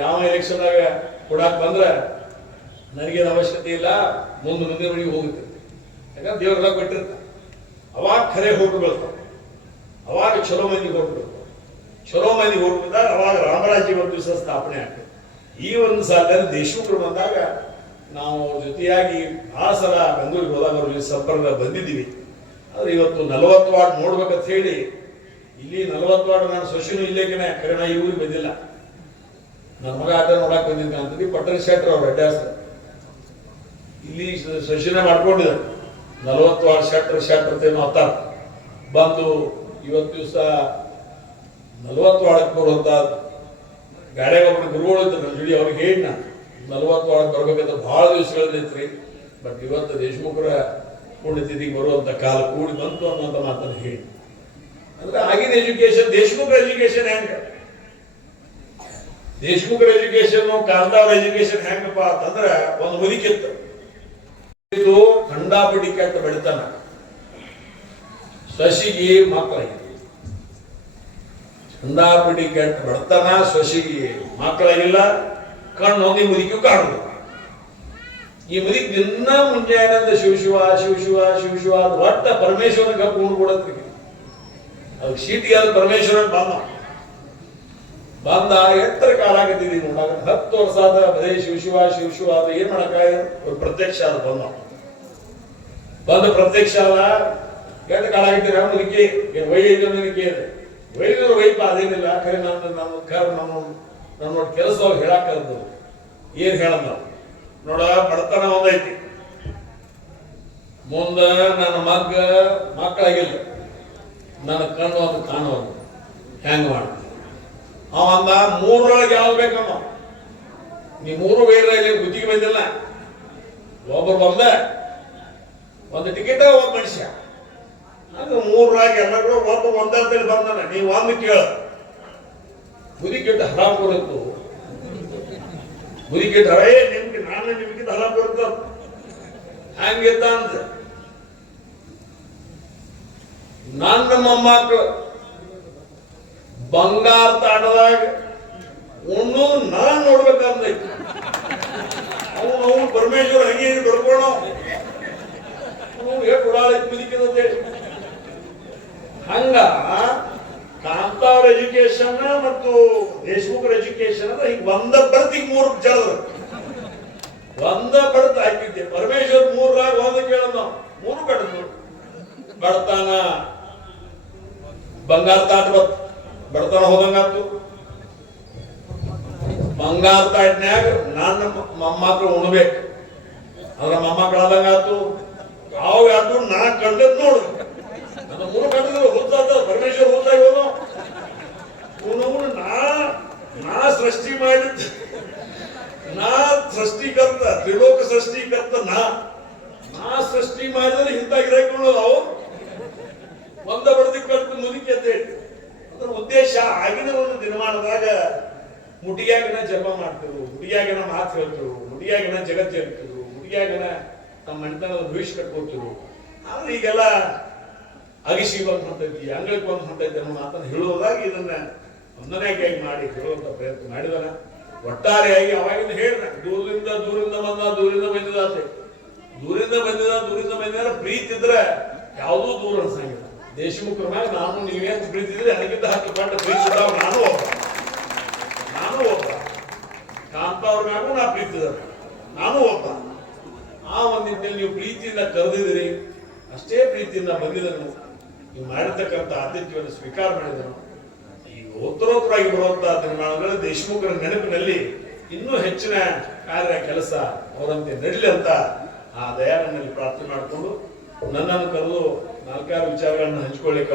ಯಾವ ಎಲೆಕ್ಷನ್ ಆಗ ಕೊಡಾಕ್ ಬಂದ್ರೆ ನನಗೇನು ಅವಶ್ಯಕತೆ ಇಲ್ಲ, ಮುಂದಿನ ಮನೆಗೆ ಹೋಗುತ್ತೆ. ಯಾಕಂದ್ರೆ ದೇವರೆಲ್ಲ ಕೊಟ್ಟಿರ್ತಾರೆ. ಅವಾಗ ಖರೆ ಹೋಗಿ ಬರ್ತಾವ, ಅವಾಗ ಚಲೋ ಮಂದಿ ಹೋಗ್ಬೇಕು. ಚಲೋ ಮಂದಿ ಹೋಗ್ಬಿಟ್ಟಾಗ ಅವಾಗ ರಾಮರಾಜ್ಯ ಒಂದು ದಿವಸ ಸ್ಥಾಪನೆ ಆಗ್ತದೆ. ಈ ಒಂದು ಸಾಲದಲ್ಲಿ ದೇಶಮುಖರು ಬಂದಾಗ ನಾವು ಜೊತೆಯಾಗಿ ಆ ಸಲ ಬೆಂಗಳೂರಿಗೆ ಹೋದಾಗ ಅವರಲ್ಲಿ ಸಂಪರ್ಕ ಬಂದಿದ್ದೀವಿ. ಆದ್ರೆ ಇವತ್ತು 40 ವಾರ್ಡ್ ನೋಡ್ಬೇಕಂತ ಹೇಳಿ ಇಲ್ಲಿ 40 ವಾರ್ಡ್ ನಾನು ಸೊಸಿನೂ ಇಲ್ಲೇಕನೆ ಕರೆ ನಾ ಇವ್ರಿಗೆ ಬಂದಿಲ್ಲ. ನನ್ನ ಮಗ ಆಟ ನೋಡಕ್ ಬಂದಿದ್ದ ಅಂತಂದು ಪಟ್ಟಣ ಶೆಟ್ರ್ ಅವ್ರ ಅಡ್ಡಾಸ ಇಲ್ಲಿ ಸೊಸಿನ ಮಾಡ್ಕೊಂಡಿದ್ದಾರೆ. 40 ವಾರ್ಡ್ ಶೆಟ್ರ್ ಮಾತಾಡ ಬಂದು ಇವತ್ತು ದಿವಸ 40 ವಾರ್ಡಕ್ಕೆ ಬರುವಂತ ಗಾಡಿಯಾಗ ಒಬ್ಬರು ಗುರುಗಳು ಇದ್ರು ನನ್ನ ಜೋಡಿ. ಅವ್ರಿಗೆ ಹೇಳಿ ನಾನು 40 ವಾರ್ಡ್ ಬರ್ಬೇಕಂತ ಬಹಳ ದಿವಸಗಳಿದ್ರಿ. ಬಟ್ ಇವತ್ತು ದೇಶಮುಖರ ಪುಣ್ಯತಿಥಿಗೆ ಬರುವಂತ ಕಾಲ ಕೂಡಿ ಬಂತು ಅನ್ನುವಂತ ಮಾತನ್ನು ಹೇಳಿ. ಅಂದ್ರೆ ಆಗಿನ ಎಜುಕೇಶನ್, ದೇಶಮುಖರ ಎಜುಕೇಶನ್ ಹೆಂಗ, ದೇಶಮುಖರ ಎಜುಕೇಶನ್ ಕಾಂತಾವ್ರ ಎಜುಕೇಶನ್ ಹೆಂಗಪ್ಪ ಅಂತಂದ್ರೆ ಒಂದು ಮುದುಕಿತ್ತು. ಇದು ಖಂಡಾಪಟಿ ಕೆಟ್ಟ ಬೆಳಿತಾನ, ಸಸಿಗೆ ಮಕ್ಕಳಾಗಿದೆ. ಖಂಡಾಪಟಿ ಕೆಟ್ಟ ಬೆಳತಾನ, ಸಸಿಗೆ ಮಕ್ಕಳಾಗಿಲ್ಲ, ಕಣ್ಣು ಹೋಗಿ ಮುದುಕಿ ಕಾಣುದು. ಈ ಮುದುಕಿ ದಿನ ಮುಂಜಾನೆ ಶಿವ ಅದು ಒಟ್ಟ ಪರಮೇಶ್ವರನ ಕಪ್ಪು ಉಂಡು ಕೊಡತ್ರಿ. ಅದು ಶೀಟಿಗೆ ಅದು ಪರಮೇಶ್ವರನ್ ಬಂದ ಎತ್ತರ ಕಾಲ ಆಗತ್ತಿದ್ದೀವಿ ನೋಡಾಗ 10 ವರ್ಷ ಆದ ಬರೇ ಶಿವ ಅದು ಏನ್ ಮಾಡಕ ಪ್ರತ್ಯಕ್ಷ ಆದ ಬಂದ ಪ್ರತ್ಯಕ್ಷ ಆದ ಎಷ್ಟು ಕಾಲ ಆಗಿದ್ದೀರ ಮುದುಕಿ ಏನ್ ವೈದ್ಯ ಕೇಳಿದೆ. ವೈದ್ಯರು ವೈಪ ಅದೇನಿಲ್ಲ, ಖರೆ ನಮ್ಮ ಕೆಲಸ ಹೇಳಾಕದ್ದು ಏನ್ ಹೇಳಲ್ಲ ನೋಡ. ಬಡತನ ಒಂದೈತಿ, ಮುಂದ ನನ್ನ ಮಕ್ಕಳಾಗಿಲ್ಲ, ನನ್ನ ಕಣ್ಣು ಅದು ಕಾಣೋದು ಹೆಂಗ ಮಾಡ. ಅವ ಅಂದ 3ರೊಳಗೆ ಯಾವ್ದು ಬೇಕಮ್ಮ, ನೀ 3 ಬೇಡ, ಇಲ್ಲಿ ಬುದ್ಧಿಗೆ ಬಂದಿಲ್ಲ. ಒಬ್ಬರು ಬಂದ ಒಂದು ಟಿಕೆಟ್ ಒಬ್ಬ ಮನುಷ್ಯ, ಅದು 3ರಾಗಿ ಎಲ್ಲರೂ ಒಬ್ಬ ಒಂದಂತೇಳಿ ಬಂದಾನ. ನೀವು ಒಂದು ಕೇಳ ಬುದ್ಧಿಗೆಟ್ಟು ಹರಾಮ್ ಬರುತ್ತು, ಬುದ್ಧಿಗೆಟ್ಟು ಹರೇ ನಿಮ್ಗೆ ನಾನು ನಿಮ್ಗೆ ಹರಾಮ್ ಬರುತ್ತ ಹಂಗಿತ್ತ ಅಂತ. ನನ್ನ ಮೊಮ್ಮಕ್ಕಳು ಬಂಗಾರ ತಾಣದಾಗ ಉಣ್ಣು ನಾನ್ ನೋಡ್ಬೇಕಂದೈತಿ. ಅವನು ಪರಮೇಶ್ವರ ಹಂಗೆ ಬರ್ಕೋಣ ಮುದುಕಿದಂತೇಳಿ. ಹಂಗ ಕಾಂತಾವ್ರ ಎಜುಕೇಶನ್ ಮತ್ತು ದೇಶಮುಖರ ಎಜುಕೇಶನ್ ಅಂದ್ರೆ ಈಗ ಒಂದ ಬರ್ತಿಗೆ 3 ಜಳದ ಒಂದ ಬಡ್ತ ಹಾಕಿದ್ದೆ. ಪರಮೇಶ್ವರ್ 3ರಾಗ ಒಂದು ಕೇಳ ನಾವು 3 ಕಟ್ಟದು. ಬಡತನ ಬಂಗಾರ ತಾಟ ಬಡತನ ಹೋದಂಗಾತು. ಬಂಗಾರ ತಾಟ್ನ್ಯಾಗ ನನ್ನ ಮೊಮ್ಮಕ್ಕಳು ಉಣ್ಬೇಕು ಅಂದ್ರೆ ಮೊಮ್ಮಕ್ಕಳಾದಂಗಾತು. ಅವು ಯಾರು ನಾ ಕಂಡದ್ ನೋಡು, ನನ್ನ 3 ಕಂಡಿದ್ರು ಹುದ್ದಾದ ಪರಮೇಶ್ವರ್ ಹುದ್ದಾಗಿ ಹೋದ. ನಾ ಸೃಷ್ಟಿ ಮಾಡಿದ್ದ, ನಾ ಸೃಷ್ಟಿಕರ್ತ, ತ್ರಿಲೋಕ ಸೃಷ್ಟಿಕರ್ತ ನಾ ಸೃಷ್ಟಿ ಮಾಡಿದ್ರೆ ಇಂತಾಗಿರೋದು ಅವು ಒಂದ ಬಡದಿ ಕಲ್ತು ಮುದುಕಿ ಅಂತ ಹೇಳಿ. ಅದ್ರ ಉದ್ದೇಶ ಆಗಿನ ಒಂದು ದಿನಮಾನದಾಗ ಮುಡಿಯಾಗಿನ ಜನ್ಮ ಮಾಡ್ತಿರು, ಮುಡಿಯಾಗಿನ ಮಾತು ಹೇಳ್ತಿರು, ಮುಡಿಯಾಗಿನ ಜಗತ್ತು ಹೇಳ್ತಿರು, ಮುಡಿಯಾಗಿನ ನಮ್ಮ ಮನೆತನದ ಭವಿಷ್ಯ ಕಟ್ಕೋತಿರು. ಆದ್ರೆ ಈಗೆಲ್ಲ ಅಗಿಸಿ ಬಂದು ಹೊಂಟೈತಿ, ಅಂಗಳಕ್ಕೆ ಬಂದು ಹೊಂಟೈತಿ ಅನ್ನೋ ಮಾತನ್ನು ಹೇಳುವುದಾಗಿ ಇದನ್ನ ಒಂದನೇಕಾಗಿ ಮಾಡಿ ಹೇಳುವಂತ ಪ್ರಯತ್ನ ಮಾಡಿದಾನ. ಒಟ್ಟಾರೆಯಾಗಿ ಅವಾಗಿಂದ ಹೇಳಿದ ದೂರದಿಂದ ಬಂದಿದಾತೆ, ದೂರಿಂದ ಬಂದಿದ ಪ್ರೀತಿ ಇದ್ರೆ ಯಾವುದೂ ದೂರ ಅನ್ಸಂಗಿಲ್ಲ. ದೇಶಮುಖರ ಮ್ಯಾಗ ನಾನು ನೀವೇನು ಪ್ರೀತಿ ಇದ್ರೆ ಅದಕ್ಕಿಂತ 10 ಪಟ್ಟು ಪ್ರೀತಿ ಇದ್ದಾವ. ನಾನು ಒಬ್ಬ ಕಾಂತ ಅವ್ರ ಮ್ಯಾಗೂ ನಾ ಪ್ರೀತಿ ಇದ್ದಾರೆ, ನಾನು ಒಬ್ಬ. ಆ ಒಂದು ನಿಟ್ಟಿನಲ್ಲಿ ನೀವು ಪ್ರೀತಿಯಿಂದ ಕರೆದಿದ್ದೀರಿ, ಅಷ್ಟೇ ಪ್ರೀತಿಯಿಂದ ಬಂದಿದ್ದನು. ನೀವು ಮಾಡಿರ್ತಕ್ಕಂಥ ಆತಿಥ್ಯವನ್ನು ಸ್ವೀಕಾರ ಮಾಡಿದನು. ಈಗ ಉತ್ತರೋತ್ತರಾಗಿ ಬರುವಂತಹ ದಿನಮಾನಗಳಲ್ಲಿ ದೇಶಮುಖರ ನೆನಪಿನಲ್ಲಿ ಇನ್ನೂ ಹೆಚ್ಚಿನ ಕಾರ್ಯ ಕೆಲಸ ಅವರಂತೆ ನಡೀಲಿ ಅಂತ ಆ ದಯಾನಂದಲ್ಲಿ ಪ್ರಾರ್ಥನೆ ಮಾಡಿಕೊಂಡು ನನ್ನನ್ನು ಕರೆದು 4 ವಿಚಾರಗಳನ್ನ ಹಂಚಿಕೊಳ್ಳಿಕ್ಕೆ